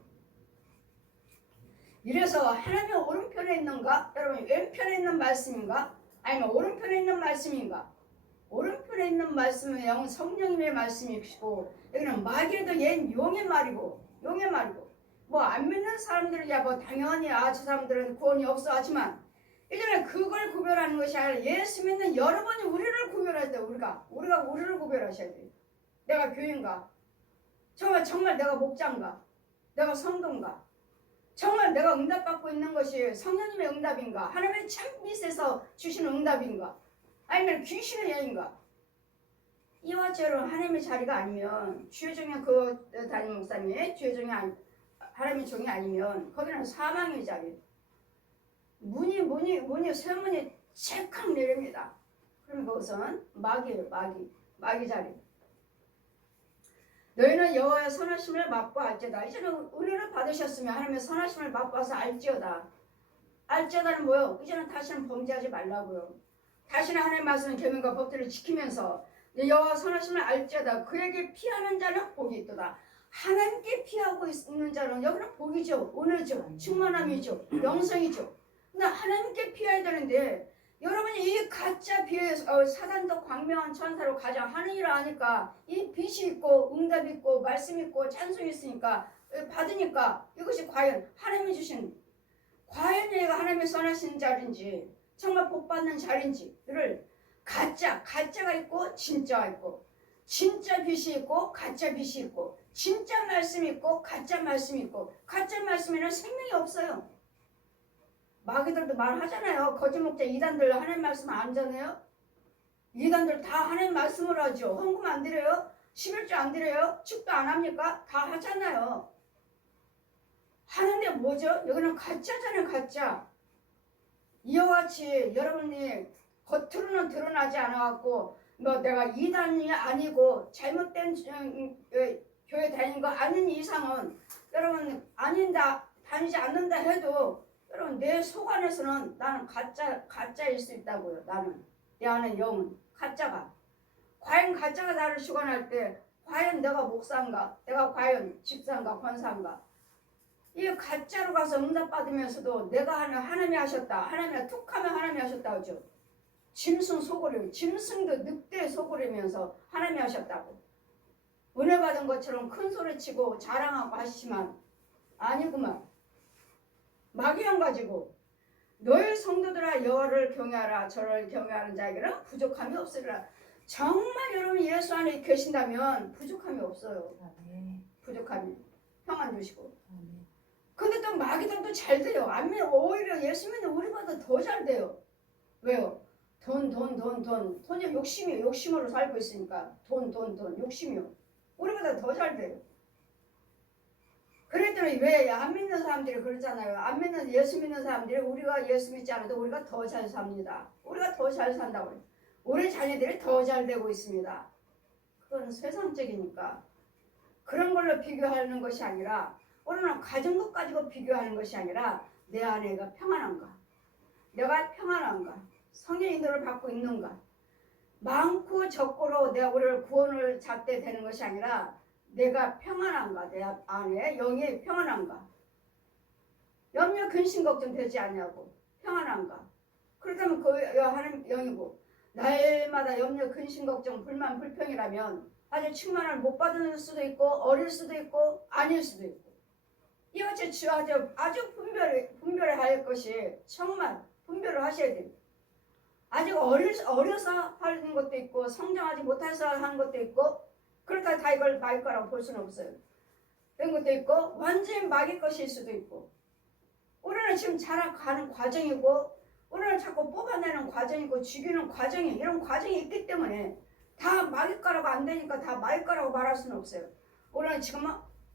이래서 하나님의 오른편에 있는가? 여러분 왼편에 있는 말씀인가? 아니면 오른편에 있는 말씀인가? 오른편에 있는 말씀은 영은 성령님의 말씀이시고 여기는 마귀도 얘는 용의 말이고 뭐 안 믿는 사람들은 뭐 당연히 저 사람들은 구원이 없어 하지만 이제는 그걸 구별하는 것이 아니라 예수 믿는 여러분이 우리를 구별할 때 우리가 우리를 구별하셔야 돼요. 내가 교인가? 정말 내가 목자인가? 내가 성도인가? 정말 내가 응답받고 있는 것이 성령님의 응답인가? 하나님의 참 빛에서 주시는 응답인가? 아니면 귀신의 영인가? 이와 저런 하나님의 자리가 아니면 주의 종이 그 담임 목사님의 주의 종이 하나님의 종이 아니면 거기는 사망의 자리. 문이 쇠문이 채칵 내립니다. 그럼 그것은 마귀예요. 마귀 자리. 너희는 여호와의 선하심을 맛보 알지어다. 이제는 은혜를 받으셨으면 하나님의 선하심을 맛봐서 알지어다. 알지어다는 뭐요? 이제는 다시는 범죄하지 말라고요. 다시는 하나님의 말씀 계명과 법들을 지키면서 여호와 선하심을 알지어다. 그에게 피하는 자는 복이 있도다. 하나님께 피하고 있는 자는 여기는 복이죠. 은혜죠. 충만함이죠. 영생이죠. 나 하나님께 피해야 되는데 여러분이 이 가짜 비에 사단도 광명한 천사로 가자 하는 일을 아니까 이 빛이 있고 응답이 있고 말씀이 있고 찬송이 있으니까 받으니까 이것이 과연 하나님이 주신 과연 얘가 하나님의 선하신 자리인지 정말 복받는 자리인지를 가짜가 있고 진짜가 있고 진짜 빛이 있고 가짜 빛이 있고 진짜 말씀이 있고 가짜 말씀이 있고 가짜 말씀에는 생명이 없어요. 마귀들도 말하잖아요. 거짓 목자 이단들 하나님 말씀 안 전해요? 이단들 다 하나님 말씀으로 하죠. 헌금 안 드려요? 11조 안 드려요? 축도 안 합니까? 다 하잖아요. 하는데 뭐죠? 여기는 가짜잖아요. 가짜. 이와 같이 여러분이 겉으로는 드러나지 않아갖고 뭐 내가 이단이 아니고 잘못된 교회 다니는 거 아닌 이상은 여러분 다니지 않는다 해도 여러분 내 속 안에서는 나는 가짜일 수 있다고요. 나는 내 안에 영은 가짜가 과연 가짜가 나를 주관할 때 과연 내가 목사인가 내가 과연 집사인가 권사인가 이 가짜로 가서 응답받으면서도 내가 하나님이 하셨다 하나님이 툭하면 하나님이 하셨다 하죠. 짐승 속으려 짐승도 늑대 속으려면서 하나님이 하셨다고 은혜 받은 것처럼 큰 소리치고 자랑하고 하시지만 아니구만. 마귀형 가지고 너희 성도들아 여호와를 경외하라 저를 경외하는 자에게는 부족함이 없으리라. 정말 여러분 예수 안에 계신다면 부족함이 없어요. 부족함이 평안 주시고. 근데 또 마귀들도 잘 돼요. 오히려 예수 믿는 우리보다 더 잘 돼요. 왜요? 돈이 욕심으로 살고 있으니까 돈 욕심이요. 우리보다 더 잘 돼요. 그랬더니 왜 안 믿는 사람들이 그러잖아요. 안 믿는 예수 믿는 사람들이 우리가 예수 믿지 않아도 우리가 더 잘 삽니다. 우리가 더 잘 산다고요. 우리 자녀들이 더 잘 되고 있습니다. 그건 세상적이니까 그런 걸로 비교하는 것이 아니라 우리는 가진 것 가지고 비교하는 것이 아니라 내 안에가 평안한가 내가 평안한가 성령 인도를 받고 있는가 많고 적고로 내가 우리를 구원을 잣대 되는 것이 아니라 내가 평안한가 내 안에 영이 평안한가 염려 근심 걱정 되지 않냐고 평안한가 그렇다면 그 하나님 영이고 날마다 염려 근심 걱정 불만 불평이라면 아주 충만을 못 받을 수도 있고 어릴 수도 있고 아닐 수도 있고 이것이 아주 분별을 할 것이 정말 분별을 하셔야 돼요. 아직 어려서 하는 것도 있고 성장하지 못해서 하는 것도 있고 그렇다고 다 이걸 마귀 거라고 볼 수는 없어요. 그런 것도 있고 완전히 마귀 것일 수도 있고 우리는 지금 자라가는 과정이고 우리는 자꾸 뽑아내는 과정이고 죽이는 과정이 이런 과정이 있기 때문에 다 마귀 거라고 안 되니까 다 마귀 거라고 말할 수는 없어요. 우리는 지금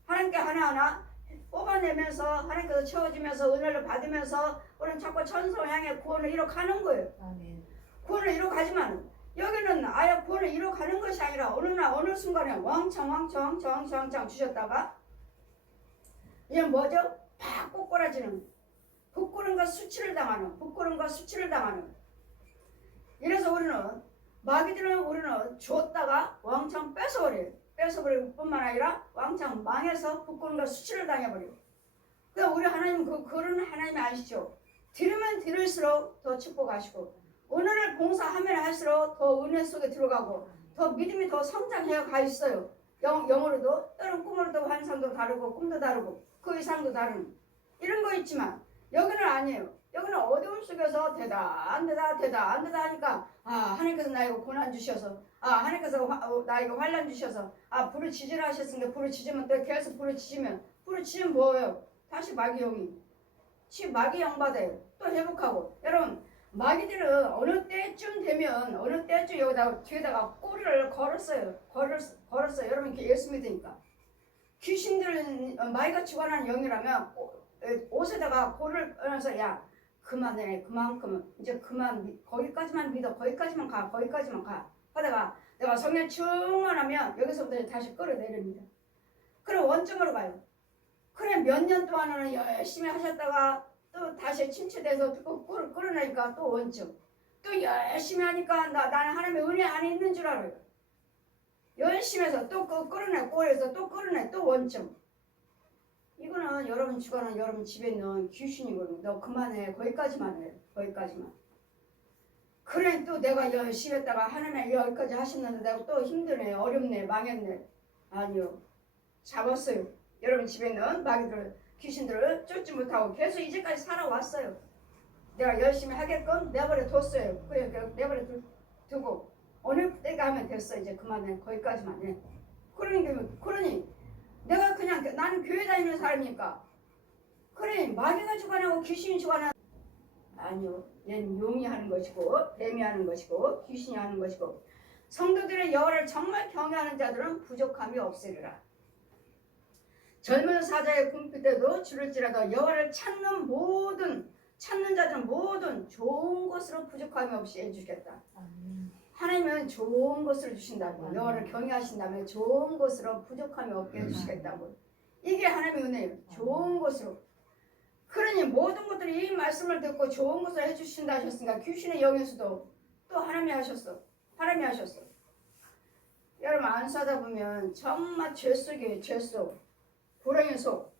하나님께 하나하나 뽑아내면서 하나님께서 채워주면서 은혜를 받으면서 우리는 자꾸 천성을 향해 구원을 이뤄가는 거예요. 아멘. 구원을 이뤄가지만 여기는 아예 구원을 이뤄가는 것이 아니라 어느 순간에 왕창 주셨다가 이제 뭐죠? 팍 꼬꾸라지는 부끄러움과 수치를 당하는 이래서 우리는 마귀들은 우리는 줬다가 왕창 뺏어버릴 뿐만 아니라 왕창 망해서 부끄러움과 수치를 당해버리고 그러니까 우리 하나님은 그런 하나님이 아시죠? 들으면 들을수록 더 축복하시고 은혜를 봉사하면 할수록 더 은혜 속에 들어가고 더 믿음이 더 성장해 가 있어요. 영으로도 다른 꿈으로도 환상도 다르고 꿈도 다르고 그 이상도 다른 이런 거 있지만 여기는 아니에요. 여기는 어려움 속에서 되다 하니까 하나님께서 나에게 고난 주셔서 하나님께서 나에게 환난 주셔서 불을 지지라 하셨으니까 불을 지지면 또 계속 불을 지지면 뭐예요? 다시 마귀 영 받아요. 또 회복하고 여러분 마귀들은 어느 때쯤 여기다가 뒤에다가 꼬리를 걸었어요. 여러분 예수 믿으니까 귀신들은 마귀가 주관하는 영이라면 옷에다가 꼬리를 꺼내서 야 그만해 그만큼은 이제 그만 거기까지만 믿어 거기까지만 가 하다가 내가 성령 충만하면 여기서부터 다시 끌어내립니다. 그럼 원점으로 가요. 그래 몇 년 동안은 열심히 하셨다가 또 다시 침체돼서 또 끌어내니까 또 원점 또 열심히 하니까 나는 하나님의 은혜 안에 있는 줄 알아요. 열심히 해서 또 끌어내 꼬리에서 또 끌어내 또 원점 이거는 죽어가는 여러분 죽어가는 여러분 집에 있는 귀신이거든. 너 그만해. 거기까지만 해. 거기까지만. 그래 또 내가 열심히 했다가 하나님 여기까지 하셨는데 내가 또 힘드네. 어렵네. 망했네. 아니요. 잡았어요. 여러분 집에 있는 마귀들 귀신들을 쫓지 못하고 계속 이제까지 살아왔어요. 내가 열심히 하게끔 내버려 뒀어요. 그래 내버려 두고 어느 때가 하면 됐어. 이제 그만해. 거기까지만 해. 그러니 내가 그냥 나는 교회 다니는 사람이니까 그래 마귀가 주관하고 귀신이 주관하는 아니요. 얘는 용이 하는 것이고 뱀이 하는 것이고 귀신이 하는 것이고 성도들의 여호와를 정말 경외하는 자들은 부족함이 없으리라. 젊은 사자의 궁핍 때도 줄을지라도 여호와를 찾는 자들은 모든 좋은 것으로 부족함이 없이 해주겠다. 하나님은 좋은 것을 주신다고. 여호와를 경외하신다면 좋은 것으로 부족함이 없게 해주시겠다고. 이게 하나님의 은혜예요. 좋은 것으로. 그러니 모든 것들이 이 말씀을 듣고 좋은 것을 해주신다 하셨으니까 귀신의 영에서도 또 하나님이 하셨어. 하나님이 하셨어. 여러분 안수하다 보면 정말 죄 속이에요. 죄 속. 불행의 속.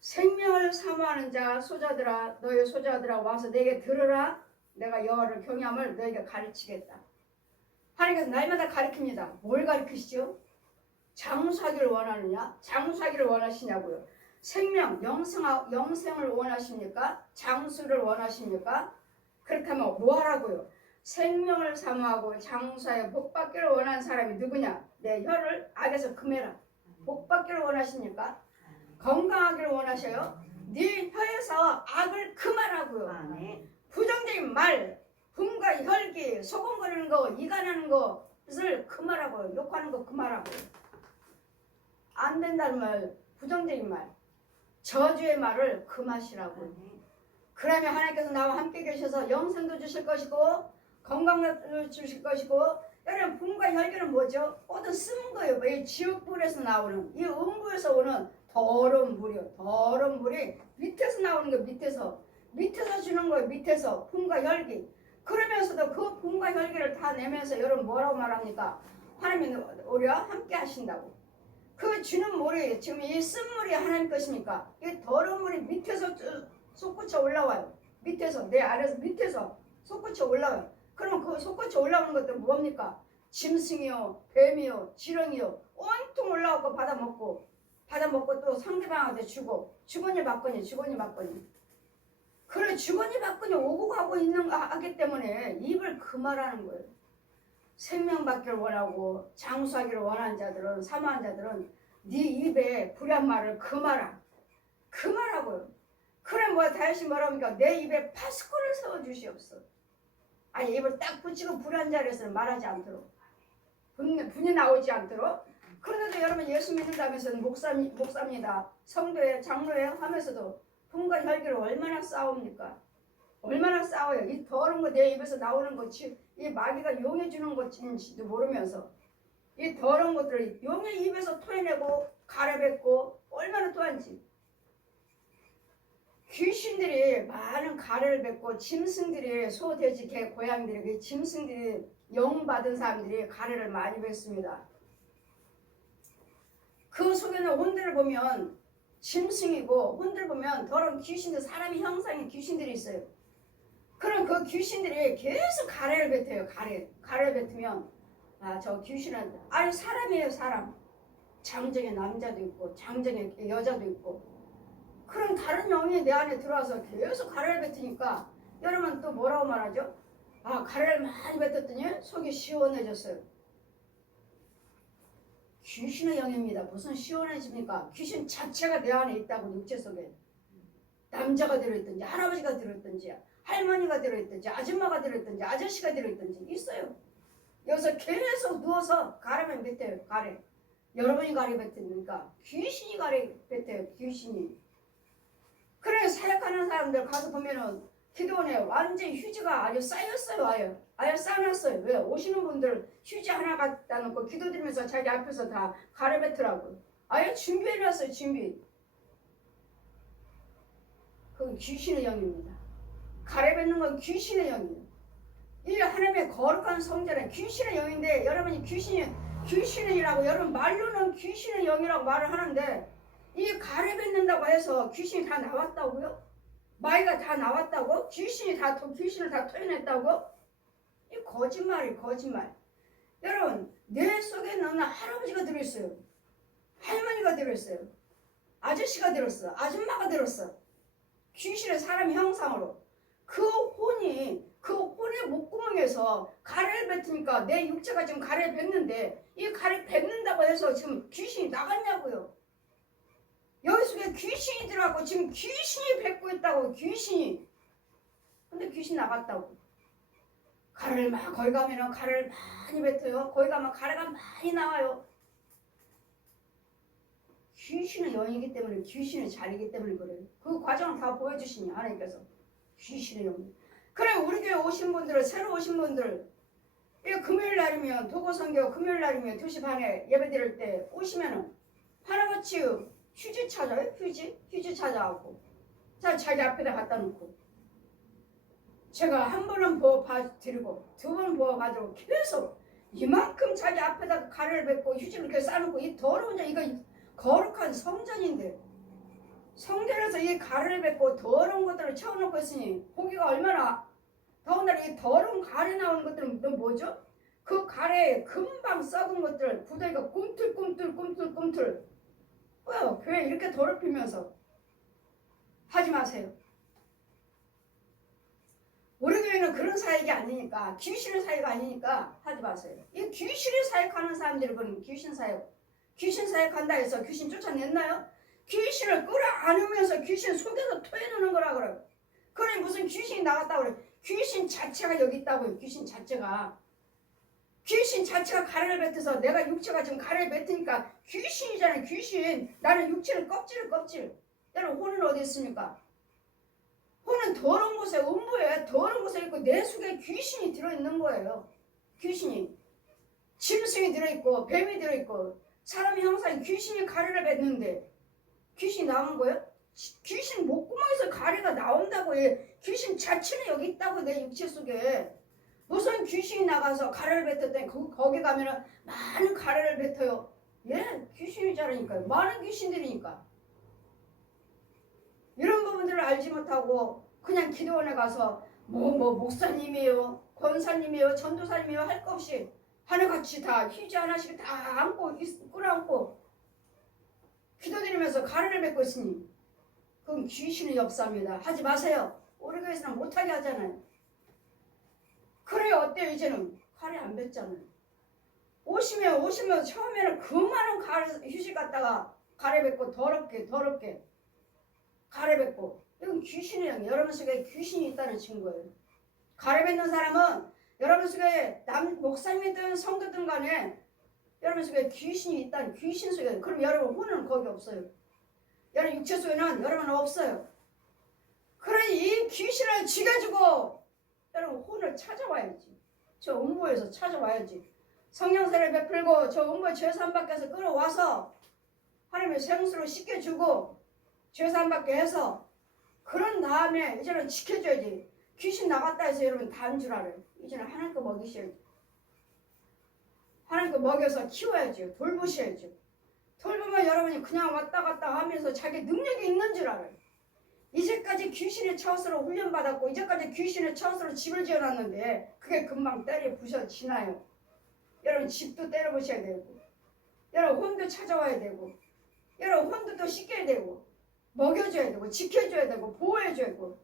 생명을 사모하는 자 소자들아 너희 소자들아 와서 내게 들으라. 내가 여호와를 경외함을 너에게 가르치겠다. 하나님께서 날마다 가르칩니다. 뭘 가르치시죠? 장수하기를 원하느냐? 장수하기를 원하시냐고요. 생명, 영생을 원하십니까? 장수를 원하십니까? 그렇다면 뭐 하라고요? 생명을 사모하고 장수하여 복받기를 원하는 사람이 누구냐? 내 혀를 악에서 금해라. 복받기를 원하십니까? 건강하기를 원하셔요? 네 혀에서 악을 금하라고요. 부정적인 말, 분과 혈기, 소곤거리는 거, 이간하는 것을 금하라고요. 욕하는 거 금하라고요. 안 된다는 말, 부정적인 말, 저주의 말을 금하시라고요. 그러면 하나님께서 나와 함께 계셔서 영생도 주실 것이고 건강도 주실 것이고 여러분 분과 혈기는 뭐죠? 모든 쓴 거예요. 이 지옥불에서 나오는 이 음부에서 오는 더러운 물이요. 더러운 물이 밑에서 나오는 거예요. 밑에서 주는 거예요. 밑에서 분과 혈기. 그러면서도 그 분과 혈기를 다 내면서 여러분 뭐라고 말합니까? 하나님이 우리와 함께 하신다고. 그 주는 물이 지금 이 쓴물이 하나님 것입니까? 이 더러운 물이 밑에서 솟구쳐 올라와요. 밑에서 내 아래에서 밑에서 솟구쳐 올라와요. 그럼 그 솟구쳐 올라오는 것들은 뭡니까? 짐승이요, 뱀이요, 지렁이요, 온통 올라오고 받아먹고 또 상대방한테 주고 주거니 받거니. 그래 주거니 받거니 오고 가고 있는 거 하기 때문에 입을 금하라는 거예요. 생명받기를 원하고 장수하기를 원하는 자들은 사모하는 자들은 네 입에 불의한 말을 금하라고요. 그래 다시 뭐랍니까? 내 입에 파수꾼을 세워주시옵소. 아니 입을 딱 붙이고 불의한 자리에서는 말하지 않도록 분이 나오지 않도록. 그런데도 여러분 예수 믿는다면서 목사입니다. 성도에 장로에 하면서도 분과 혈기를 얼마나 싸웁니까? 얼마나 싸워요. 이 더러운 거 내 입에서 나오는 거, 이 마귀가 용해 주는 것인지도 모르면서 이 더러운 것들을 용의 입에서 토해내고 가래뱉고 얼마나 또한지. 귀신들이 많은 가래를 뱉고 짐승들이 소, 돼지, 개, 고양이들이 짐승들이 영 받은 사람들이 가래를 많이 뱉습니다. 그 속에는 혼들을 보면 짐승이고 혼들 보면 더러운 귀신들, 사람이 형상의 귀신들이 있어요. 그럼 그 귀신들이 계속 가래를 뱉어요. 가래를 뱉으면 저 귀신은 아니 사람이에요. 사람. 장정의 남자도 있고 장정의 여자도 있고. 그럼 다른 영이 내 안에 들어와서 계속 가래를 뱉으니까 여러분 또 뭐라고 말하죠? 가래를 많이 뱉었더니 속이 시원해졌어요. 귀신의 영입니다. 무슨 시원해집니까? 귀신 자체가 내 안에 있다고. 육체 속에 남자가 들어있든지 할아버지가 들어있든지 할머니가 들어있든지 아줌마가 들어있든지 아저씨가 들어있든지 있어요. 여기서 계속 누워서 가래만 뱉어요. 가래. 여러분이 가래 뱉으니까 귀신이 가래 뱉어요. 귀신이. 그래 사역하는 사람들 가서 보면은 기도원에 완전히 휴지가 아주 쌓였어요. 아예 쌓아놨어요. 왜? 오시는 분들 휴지 하나 갖다 놓고 기도드리면서 자기 앞에서 다 가래 뱉으라고. 아예 준비해놨어요. 준비. 그건 귀신의 영입니다. 가래 뱉는 건 귀신의 영이에요. 이 하나님의 거룩한 성전은 귀신의 영인데 여러분이 귀신이라고 여러분 말로는 귀신의 영이라고 말을 하는데 이 가래 뱉는다고 해서 귀신이 다 나왔다고요? 마귀가 다 나왔다고? 귀신을 다 토해냈다고? 이 거짓말이 거짓말. 여러분, 뇌 속에는 할아버지가 들어있어요. 할머니가 들어있어요. 아저씨가 들었어. 아줌마가 들었어. 귀신의 사람 형상으로. 그 혼의 목구멍에서 가래를 뱉으니까 내 육체가 지금 가래를 뱉는데 이 가래 뱉는다고 해서 지금 귀신이 나갔냐고요. 여기 속에 귀신이 들어가고 지금 귀신이 뱉고 있다고. 귀신이. 근데 귀신 나갔다고. 가래를 막 거기 가면은 가래를 많이 뱉어요. 거기 가면 가래가 많이 나와요. 귀신은 영이기 때문에 귀신은 자리기 때문에 그래요. 그 과정을 다 보여주시니 하나님께서. 귀신의 영. 그래 우리 교회 오신 분들 새로 오신 분들 이 금요일 날이면 도고선교 금요일 날이면 2시 반에 예배 드릴 때 오시면은 하나같이 휴지 찾아요. 휴지 찾아갖고 자 자기 앞에다 갖다 놓고 제가 한 번은 보아드리고 두 번 보아가지고 계속 이만큼 자기 앞에다 가래를 뱉고 휴지를 이렇게 싸놓고 이 더러운 자 이거 거룩한 성전인데 성전에서 이 가래를 뱉고 더러운 것들을 채워놓고 있으니 고기가 얼마나 더군다나 이 더러운 가래 나오는 것들은 또 뭐죠? 그 가래에 금방 썩은 것들 구더기가 꿈틀 왜요? 교회 이렇게 더럽히면서 하지 마세요. 우리 교회는 그런 사역이 아니니까 귀신의 사역 아니니까 하지 마세요. 이 귀신의 사역하는 사람들이 그런 귀신 사역한다 해서 귀신 쫓아냈나요? 귀신을 끌어안으면서 귀신 속에서 토해내는 거라 그래요. 그래 무슨 귀신이 나갔다 그래. 귀신 자체가 여기 있다고요. 귀신 자체가 가래를 뱉어서 내가 육체가 지금 가래를 뱉으니까 귀신이잖아요. 귀신. 나는 육체는 껍질. 여러분 혼은 어디 있습니까? 혼은 더러운 곳에 음부에 더러운 곳에 있고 내 속에 귀신이 들어있는 거예요. 귀신이. 짐승이 들어있고 뱀이 들어있고 사람이 항상 귀신이 가래를 뱉는데 귀신이 나온 거예요? 귀신 목구멍에서 가래가 나온다고 해. 귀신 자체는 여기 있다고 내 육체 속에. 무슨 귀신이 나가서 가래를 뱉었더니 거기 가면은 많은 가래를 뱉어요. 예, 귀신이자라니까요. 많은 귀신들이니까. 이런 부분들을 알지 못하고 그냥 기도원에 가서 목사님이에요, 권사님이에요, 전도사님이에요 할 거 없이 하나같이 다 휴지 하나씩 다 안고 끌어안고 기도드리면서 가래를 뱉고 있으니 그건 귀신의 역사입니다. 하지 마세요. 우리 교회에서는 못하게 하잖아요. 그래요. 어때요? 이제는 가래 안 뱉잖아요. 오시면 처음에는 그 많은 휴지 갖다가 가래 뱉고 더럽게 가래 뱉고 이건 귀신이에요. 여러분 속에 귀신이 있다는 증거예요. 가래 뱉는 사람은 여러분 속에 목사님이든 성도든 간에 여러분 속에 귀신이 있다는 귀신 속에. 그럼 여러분 혼은 거기 없어요. 여러분 육체 속에는 여러분은 없어요. 그래 이 귀신을 죽여주고 여러분 혼을 찾아와야지. 저 음부에서 찾아와야지. 성령세를 베풀고 저 음부의 죄사함 밖에서 끌어와서 하나님의 생수로 씻겨주고 죄사함 받게 해서 그런 다음에 이제는 지켜줘야지. 귀신 나갔다 해서 여러분 다 한 줄 알아요. 이제는 하나님 거 먹이셔야지. 하나님 거 먹여서 키워야죠. 돌보셔야죠. 돌보면 여러분이 그냥 왔다 갔다 하면서 자기 능력이 있는 줄 알아요. 이제까지 귀신의 처스로 훈련받았고 이제까지 귀신의 처스로 집을 지어놨는데 그게 금방 때려 부셔지나요? 여러분 집도 때려 부셔야 되고 여러분 혼도 찾아와야 되고 여러분 혼도 또 씻겨야 되고 먹여줘야 되고 지켜줘야 되고 보호해줘야 되고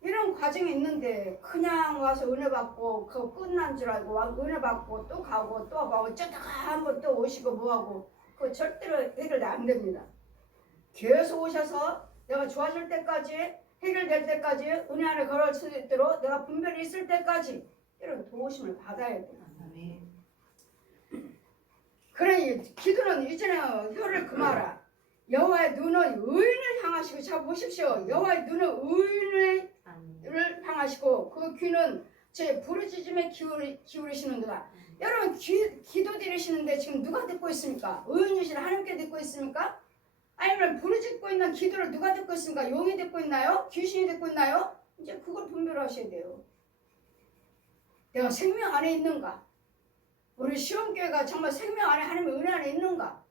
이런 과정이 있는데 그냥 와서 은혜 받고 그거 끝난 줄 알고 은혜 받고 또 가고 또 가고 어쩌다가 한번 또 오시고 뭐하고 그거 절대로 해결 안 됩니다. 계속 오셔서 내가 좋아질 때까지 해결될 때까지 은혜 안에 걸어갈 수 있도록 내가 분별이 있을 때까지 이런 도우심을 받아야 돼요. 그러니 기도는 이제는 혀를 금하라. 여호와의 눈은 의인을 향하시고 자 보십시오. 여호와의 눈은 의인을 향하시고 그 귀는 제 부르짖음에 기울이시는도다. 여러분 기도 드리시는데 지금 누가 듣고 있습니까? 의인이신 하나님께 듣고 있습니까? 아니면 부르짖고 있는 기도를 누가 듣고 있습니까? 용이 듣고 있나요? 귀신이 듣고 있나요? 이제 그걸 분별하셔야 돼요. 내가 생명 안에 있는가? 우리 시험교회가 정말 생명 안에 하나님의 은혜 안에 있는가?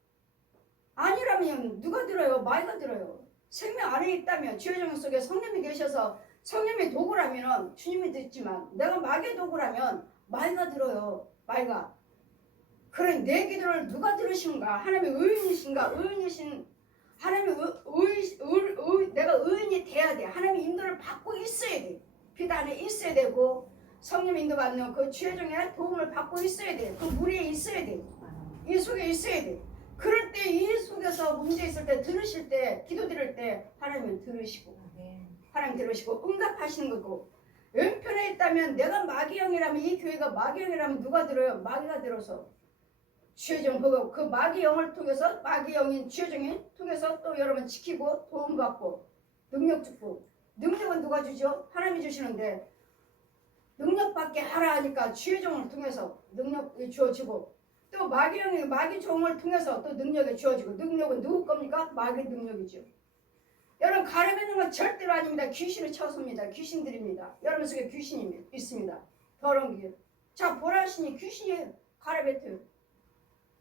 아니라면 누가 들어요? 마귀가 들어요. 생명 안에 있다면 주의 종 속에 성령이 계셔서 성령의 도구라면 주님이 듣지만 내가 마귀의 도구라면 마귀가 들어요. 마귀가. 그래 내 기도를 누가 들으신가? 하나님의 의인이신가? 의인이신 하나님의 내가 의인이 돼야 돼. 하나님의 인도를 받고 있어야 돼. 빛 안에 있어야 되고 성령 인도받는 그 주의 종의 도움을 받고 있어야 돼. 그 무리에 있어야 돼. 이 속에 있어야 돼. 그럴 때 이 속에서 문제 있을 때 들으실 때 기도 드릴 때 하나님은 들으시고 하나님 들으시고 응답하시는 거고 왼편에 있다면 내가 마귀영이라면 이 교회가 마귀영이라면 누가 들어요? 마귀가 들어서 주의 종 보고 그 마귀 영을 통해서 마귀 영인 주의 종이 통해서 또 여러분 지키고 도움받고 능력 주고 능력은 누가 주죠? 하나님이 주시는데 능력받게 하라 하니까 주의 종을 통해서 능력이 주어지고 또 마귀 영이 마귀 종을 통해서 또 능력이 주어지고 능력은 누구 겁니까? 마귀 능력이죠. 여러분 가려매는 건 절대로 아닙니다. 귀신을 쳐섭니다. 귀신들입니다. 여러분 속에 귀신이 있습니다. 더러운 길. 자 보라신이 귀신이에요. 가려뱉어요.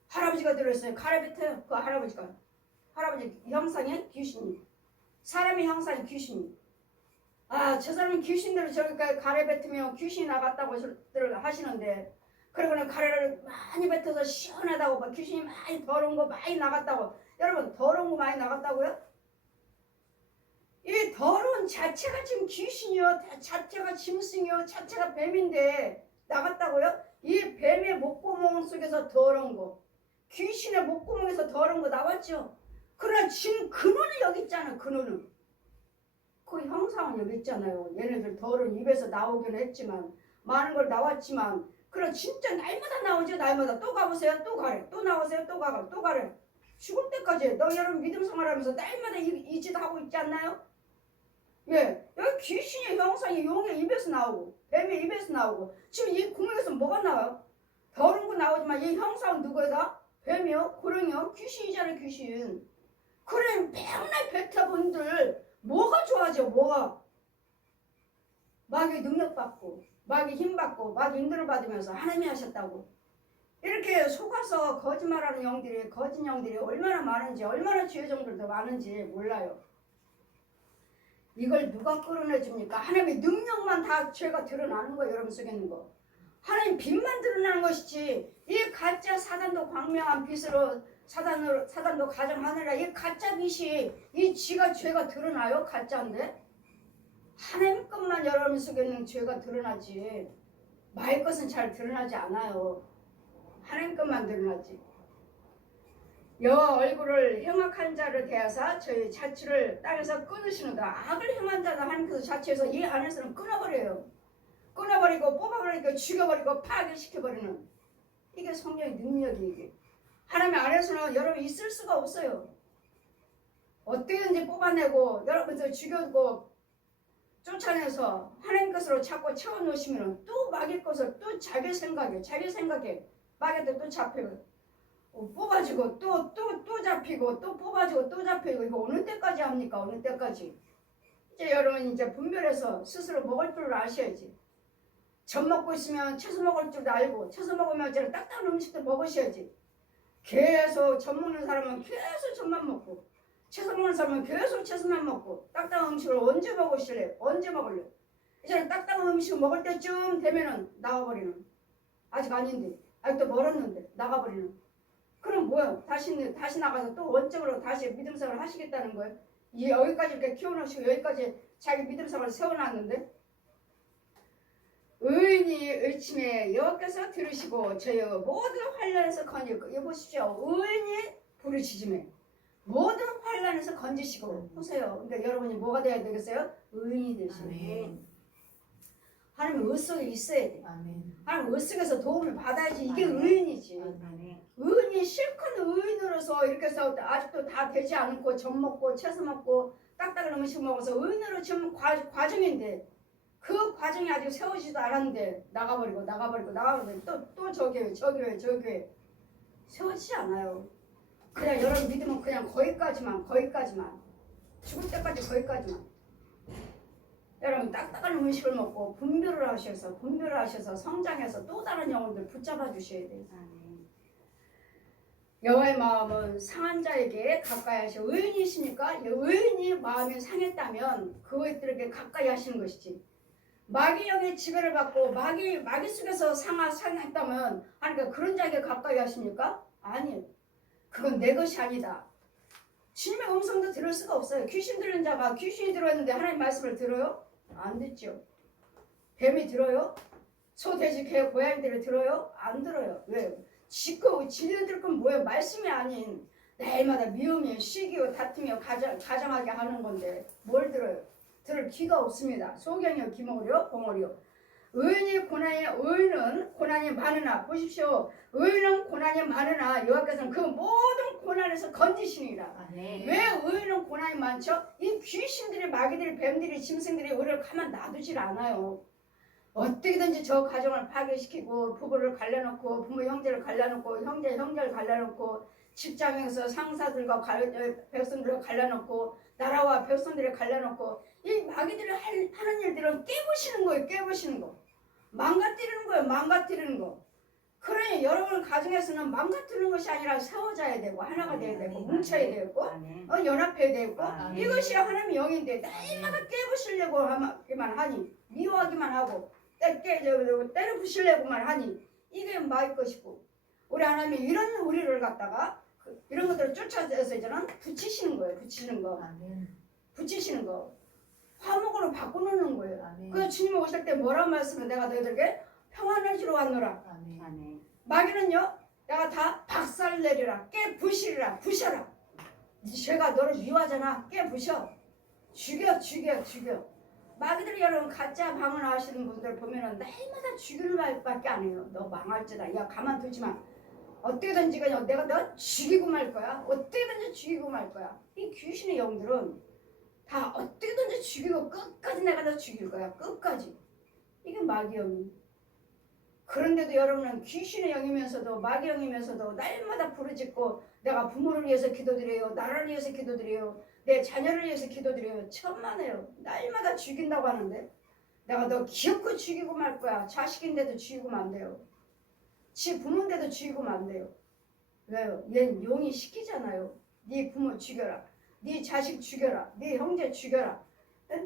할아버지가 들어있어요. 가려뱉어요. 그 할아버지가. 할아버지 형상이 귀신이. 사람의 형상이 귀신이. 아, 저 사람은 귀신대로 저기까지 가려뱉으면 귀신이 나갔다고 하시는데 그러고는 가래를 많이 뱉어서 시원하다고 막 귀신이 많이 더러운 거 많이 나갔다고. 여러분 더러운 거 많이 나갔다고요? 이 더러운 자체가 지금 귀신이요. 자체가 짐승이요. 자체가 뱀인데 나갔다고요? 이 뱀의 목구멍 속에서 더러운 거. 귀신의 목구멍에서 더러운 거 나왔죠. 그러나 지금 근원은 여기 있잖아요. 근원은. 그 형상은 여기 있잖아요. 얘네들 더러운 입에서 나오긴 했지만 많은 걸 나왔지만 그럼 진짜 날마다 나오죠. 날마다 또 가보세요. 또 가래. 또 나오세요. 또 가래. 또 가래. 죽을 때까지 너 여러분 믿음 생활하면서 날마다 이 짓 하고 있지 않나요? 예, 여기 귀신의 형상이 용의 입에서 나오고 뱀의 입에서 나오고 지금 이 구멍에서 뭐가 나와요? 더러운 거 나오지만 이 형상은 누구에다? 뱀이요? 고령이요? 귀신이잖아요. 귀신. 그래 맨날 뱉어본들 뭐가 좋아져? 뭐가? 마귀 능력 받고 마귀 힘 받고 마귀 인도를 받으면서 하나님이 하셨다고. 이렇게 속아서 거짓말하는 영들이 거짓 영들이 얼마나 많은지 얼마나 주의 종들도 많은지 몰라요. 이걸 누가 끌어내줍니까? 하나님의 능력만 다 죄가 드러나는 거예요. 여러분 속에 있는 거. 하나님 빛만 드러나는 것이지 이 가짜 사단도 광명한 빛으로 사단도 가정하느라 이 가짜 빛이 이 지가 죄가 드러나요? 가짜인데? 하나님 것만 여러분 속에 있는 죄가 드러나지 마의 것은 잘 드러나지 않아요. 하나님 것만 드러나지. 여호와 얼굴을 행악한 자를 대하사 저희 자취를 땅에서 끊으시는다. 악을 행한 자는 하나님께서 자취해서 이 안에서는 끊어버려요. 끊어버리고 뽑아버리고 죽여버리고 파괴시켜버리는 이게 성령의 능력이 이게. 하나님 안에서는 여러분 있을 수가 없어요. 어떻게든지 뽑아내고 여러분들 죽여고 쫓아내서 하나님 것으로 자꾸 채워놓으시면 또 마귀 것을 또 자기 생각에 마귀한테 또 잡히고 뽑아주고 또 잡히고 또 뽑아주고 또 잡히고 이거 어느 때까지 합니까? 어느 때까지? 이제 여러분 이제 분별해서 스스로 먹을 줄 아셔야지. 젖 먹고 있으면 채소 먹을 줄도 알고 채소 먹으면 저는 딱딱한 음식도 먹으셔야지. 계속 젖 먹는 사람은 계속 젖만 먹고 채소 먹는 사람은 계속 채소만 먹고 딱딱한 음식을 언제 먹으실래요? 언제 먹을래요? 이제는 딱딱한 음식 먹을 때쯤 되면은 나가버리는. 아직 아닌데 아직도 멀었는데 나가버리는. 그럼 뭐야? 다시 나가서 또 원점으로 다시 믿음생활을 하시겠다는 거예요? 여기까지 이렇게 키워놓으시고 여기까지 자기 믿음생활을 세워놨는데 의인이 의침에 여호와께서 들으시고 저희 모든 환난에서 건지고 이거 보십시오. 의인이 부르짖음에 모든 환난에서 건지시고 보세요. 그러니까 여러분이 뭐가 돼야 되겠어요? 의인이 되시고 하나님 의 속에 있어야 돼. 하나님 의 속에서 도움을 받아야지 이게 의인이지. 의인이 실컷 의인으로서 이렇게 해서 아직도 다 되지 않고 젖 먹고 채소 먹고 딱딱한 음식 먹어서 의인으로 지금 과정인데 그 과정이 아직 세워지지도 않았는데 나가버리고 또 저 교회 세워지지 않아요. 그냥 여러분 믿으면 그냥 거기까지만 죽을 때까지 거기까지만. 여러분 딱딱한 음식을 먹고 분별을 하셔서 성장해서 또 다른 영혼들 붙잡아 주셔야 돼요. 여호와의 마음은 상한 자에게 가까이 하시오. 의인이십니까? 의인이 마음이 상했다면 그것들에게 가까이 하시는 것이지. 마귀 영의 지배를 받고 마귀 속에서 상했다면 하니까 그런 자에게 가까이 하십니까? 아니요. 그건 내 것이 아니다. 주님의 음성도 들을 수가 없어요. 귀신 들은 자가 귀신이 들어있는데 하나님 말씀을 들어요? 안 듣죠. 뱀이 들어요? 소, 돼지, 개, 고양이들을 들어요? 안 들어요. 왜요? 지고 지네들 건 뭐예요? 말씀이 아닌 날마다 미움이요, 시기요, 다툼이요, 가정하게 하는 건데 뭘 들어요? 들을 귀가 없습니다. 소경이요, 기머리요, 봉어리요. 의인은 고난이 많으나 보십시오. 의인은 고난이 많으나 여호와께서는 그 모든 고난에서 건지시니라. 네. 왜 의인은 고난이 많죠? 이 귀신들이, 마귀들이, 뱀들이, 짐승들이 우리를 가만 놔두질 않아요. 어떻게든지 저 가정을 파괴시키고 부부를 갈라놓고 부모 형제를 갈라놓고 형제를 갈라놓고 직장에서 상사들과 백성들을 갈라놓고 나라와 백성들을 갈라놓고 이 마귀들이 하는 일들은 깨부시는 거예요. 깨부시는 거. 망가뜨리는 거예요. 망가뜨리는 거. 그러니 여러분 가정에서는 망가뜨리는 것이 아니라 세워져야 되고 하나가 돼야 되고 뭉쳐야 되고 연합해야 되고 이것이 하나님의 영인데 날마다 깨부시려고 하기만 하니 미워하기만 하고 때려 부시려고만 하니 이게 마귀 것이고 우리 하나님이 이런 우리를 갖다가 이런 것들을 쫓아내서 이제는 붙이시는 거예요. 붙이시는 거. 붙이시는 거. 화목으로 바꿔놓는 거예요. 그래서 주님 오실 때 뭐라고 말씀을 내가 너희들에게 평안을 주러 왔노라. 마귀는요, 내가 다 박살내리라, 깨부시리라, 부셔라. 제가 너를 미워하잖아. 깨부셔. 죽여. 마귀들이 여러분 가짜 방언하시는 분들 보면은 날마다 죽이는 말밖에 안 해요. 너 망할지다. 야 가만두지 마. 어떻게든지 그냥 내가 너 죽이고 말 거야. 어떻게든지 죽이고 말 거야. 이 귀신의 영들은 다 어떻게든지 죽이고 끝까지 내가 너 죽일 거야. 끝까지. 이게 마귀 영이. 그런데도 여러분은 귀신의 영이면서도 마귀 영이면서도 날마다 부르짖고 내가 부모를 위해서 기도드려요. 나라를 위해서 기도드려요. 내 자녀를 위해서 기도드려요. 천만에요. 날마다 죽인다고 하는데 내가 너 기어코 죽이고 말 거야. 자식인데도 죽이고만 안 돼요. 지 부모인데도 죽이고만 안 돼요. 왜요? 얘는 용이 시키잖아요. 네 부모 죽여라. 네 자식 죽여라. 네 형제 죽여라.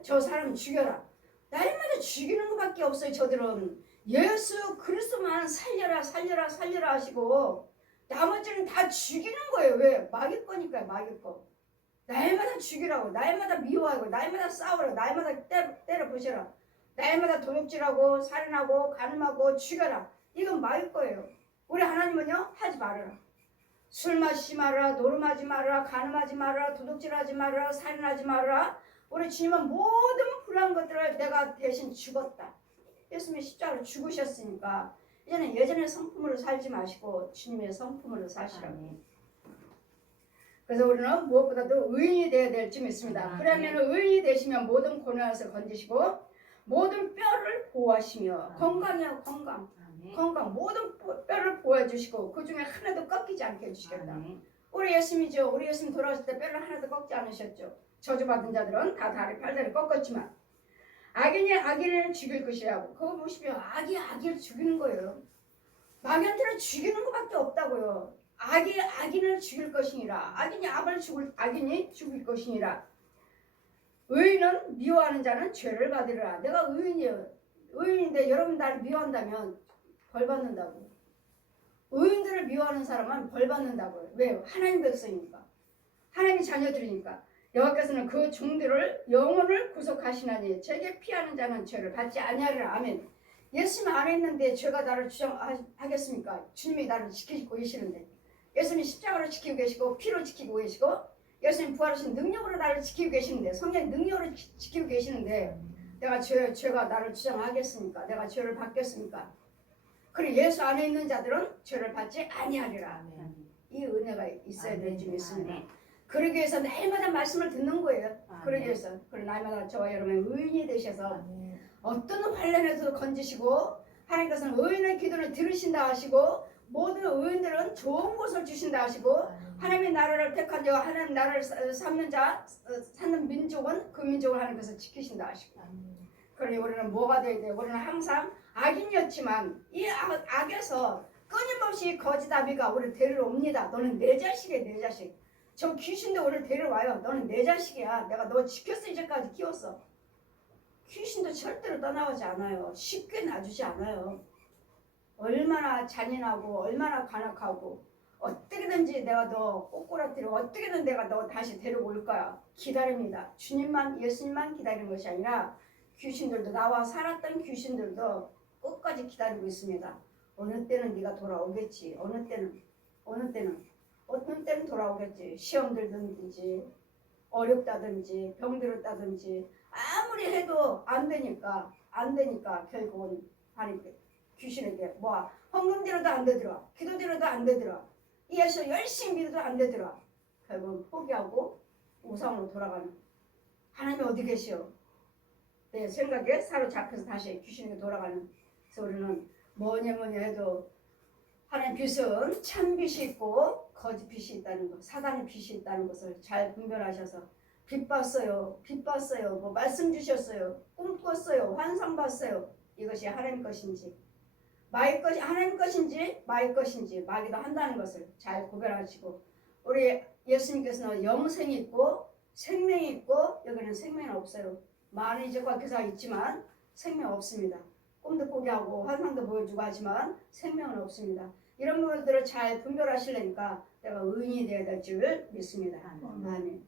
저 사람 죽여라. 날마다 죽이는 것밖에 없어요. 저들은 예수 그리스도만 살려라 하시고 나머지는 다 죽이는 거예요. 왜? 마귀 거니까요. 마귀 거. 날마다 죽이라고, 날마다 미워하고, 날마다 싸우라고, 날마다 때려 부셔라. 날마다 도둑질하고 살인하고 간음하고 죽여라. 이건 마귀 거예요. 우리 하나님은요, 하지 말아라. 술 마시지 말아라, 노름하지 말아라, 간음하지 말아라, 도둑질하지 말아라, 살인하지 말아라. 우리 주님은 모든 불안한 것들을 내가 대신 죽었다. 예수님이 십자가로 죽으셨으니까 이제는 예전의 성품으로 살지 마시고 주님의 성품으로 사시라고. 그래서 우리는 무엇보다도 의인이 되어야 될 줄 믿습니다. 그러면 의인이 되시면 모든 고난에서 건지시고 모든 뼈를 보호하시며 건강이요 건강 모든 뼈를 보호해주시고 그 중에 하나도 꺾이지 않게 해주시겠다. 우리 예수님이죠. 우리 예수님 돌아오실 때 뼈를 하나도 꺾지 않으셨죠. 저주받은 자들은 다 다리 팔다리 꺾었지만 악인이 악인을 죽일 것이라고. 그거 보시면 악이 악인을 죽이는 거예요. 마귀한테는 죽이는 것밖에 없다고요. 악이 악인을 죽일 것이니라. 악인이 죽일 것이니라. 의인은 미워하는 자는 죄를 받으리라. 내가 의인이에요. 의인인데 여러분 나를 미워한다면 벌 받는다고. 의인들을 미워하는 사람은 벌 받는다고요. 왜요? 하나님 백성이니까. 하나님의 자녀들이니까. 여호와께서는 그 종들을 영혼을 구속하시나니 죄게 피하는 자는 죄를 받지 아니하리라. 아멘. 예수님 안에 있는데 죄가 나를 주장하겠습니까? 주님이 나를 지키고 계시는데. 예수님이 십자가로 지키고 계시고 피로 지키고 계시고 예수님 부활하신 능력으로 나를 지키고 계시는데 성령 능력으로 지키고 계시는데 내가 죄가 나를 주장하겠습니까? 내가 죄를 받겠습니까? 그리고 예수 안에 있는 자들은 죄를 받지 아니하리라. 이 은혜가 있어야 될 줄 믿습니다. 그러기 위해서 날마다 말씀을 듣는 거예요. 그러기 위해서 날마다 저와 여러분의 의인이 되셔서 어떤 환난에서도 건지시고 하나님께서는 의인의 기도를 들으신다 하시고 모든 의인들은 좋은 곳을 주신다 하시고 하나님의 나라를 택한 자와 하나님 나라를 사는 민족은 그 민족을 하나님께서 지키신다 하시고 그러니 우리는 뭐가 돼야 돼요? 우리는 항상 악인이었지만 이 악에서 끊임없이 거짓아비가 우리 데리러 옵니다. 너는 내 자식이야, 내 자식. 저 귀신도 우리를 데리러 와요. 너는 내 자식이야. 내가 너 지켰어, 이제까지 키웠어. 귀신도 절대로 떠나가지 않아요. 쉽게 놔주지 않아요. 얼마나 잔인하고 얼마나 간악하고 어떻게든지 내가 너 꼬꾸라뜨리고 어떻게든 내가 너 다시 데리고 올 거야. 기다립니다. 주님만, 예수님만 기다리는 것이 아니라 귀신들도, 나와 살았던 귀신들도 끝까지 기다리고 있습니다. 어느 때는 네가 돌아오겠지. 어느 때는 돌아오겠지. 시험 들든지 어렵다든지 병 들었다든지 아무리 해도 안 되니까 결국은 귀신에게 뭐 헌금 들어도 안 되더라. 기도 들어도 안 되더라. 예수 열심히 믿어도 안 되더라. 결국은 포기하고 우상으로 돌아가는. 하나님이 어디 계시오? 내 생각에 사로잡혀서 다시 귀신에게 돌아가는. 그래서 우리는 뭐냐 해도 하나님 빛은 참 빛이 있고 거짓 빛이 있다는 것, 사단의 빛이 있다는 것을 잘 분별하셔서 빛 봤어요, 뭐 말씀 주셨어요, 꿈 꿨어요, 환상 봤어요. 이것이 하나님 것인지 하나님 것인지 마의 것인지 마귀도 한다는 것을 잘 구별하시고, 우리 예수님께서는 영생이 있고 생명이 있고 여기는 생명은 없어요. 많은 이적과 기사가 있지만 생명 없습니다. 꿈도 꾸게 하고 환상도 보여주고 하지만 생명은 없습니다. 이런 부분들을 잘 분별하시려니까 내가 의인이 되어야 될 줄 믿습니다. 아멘.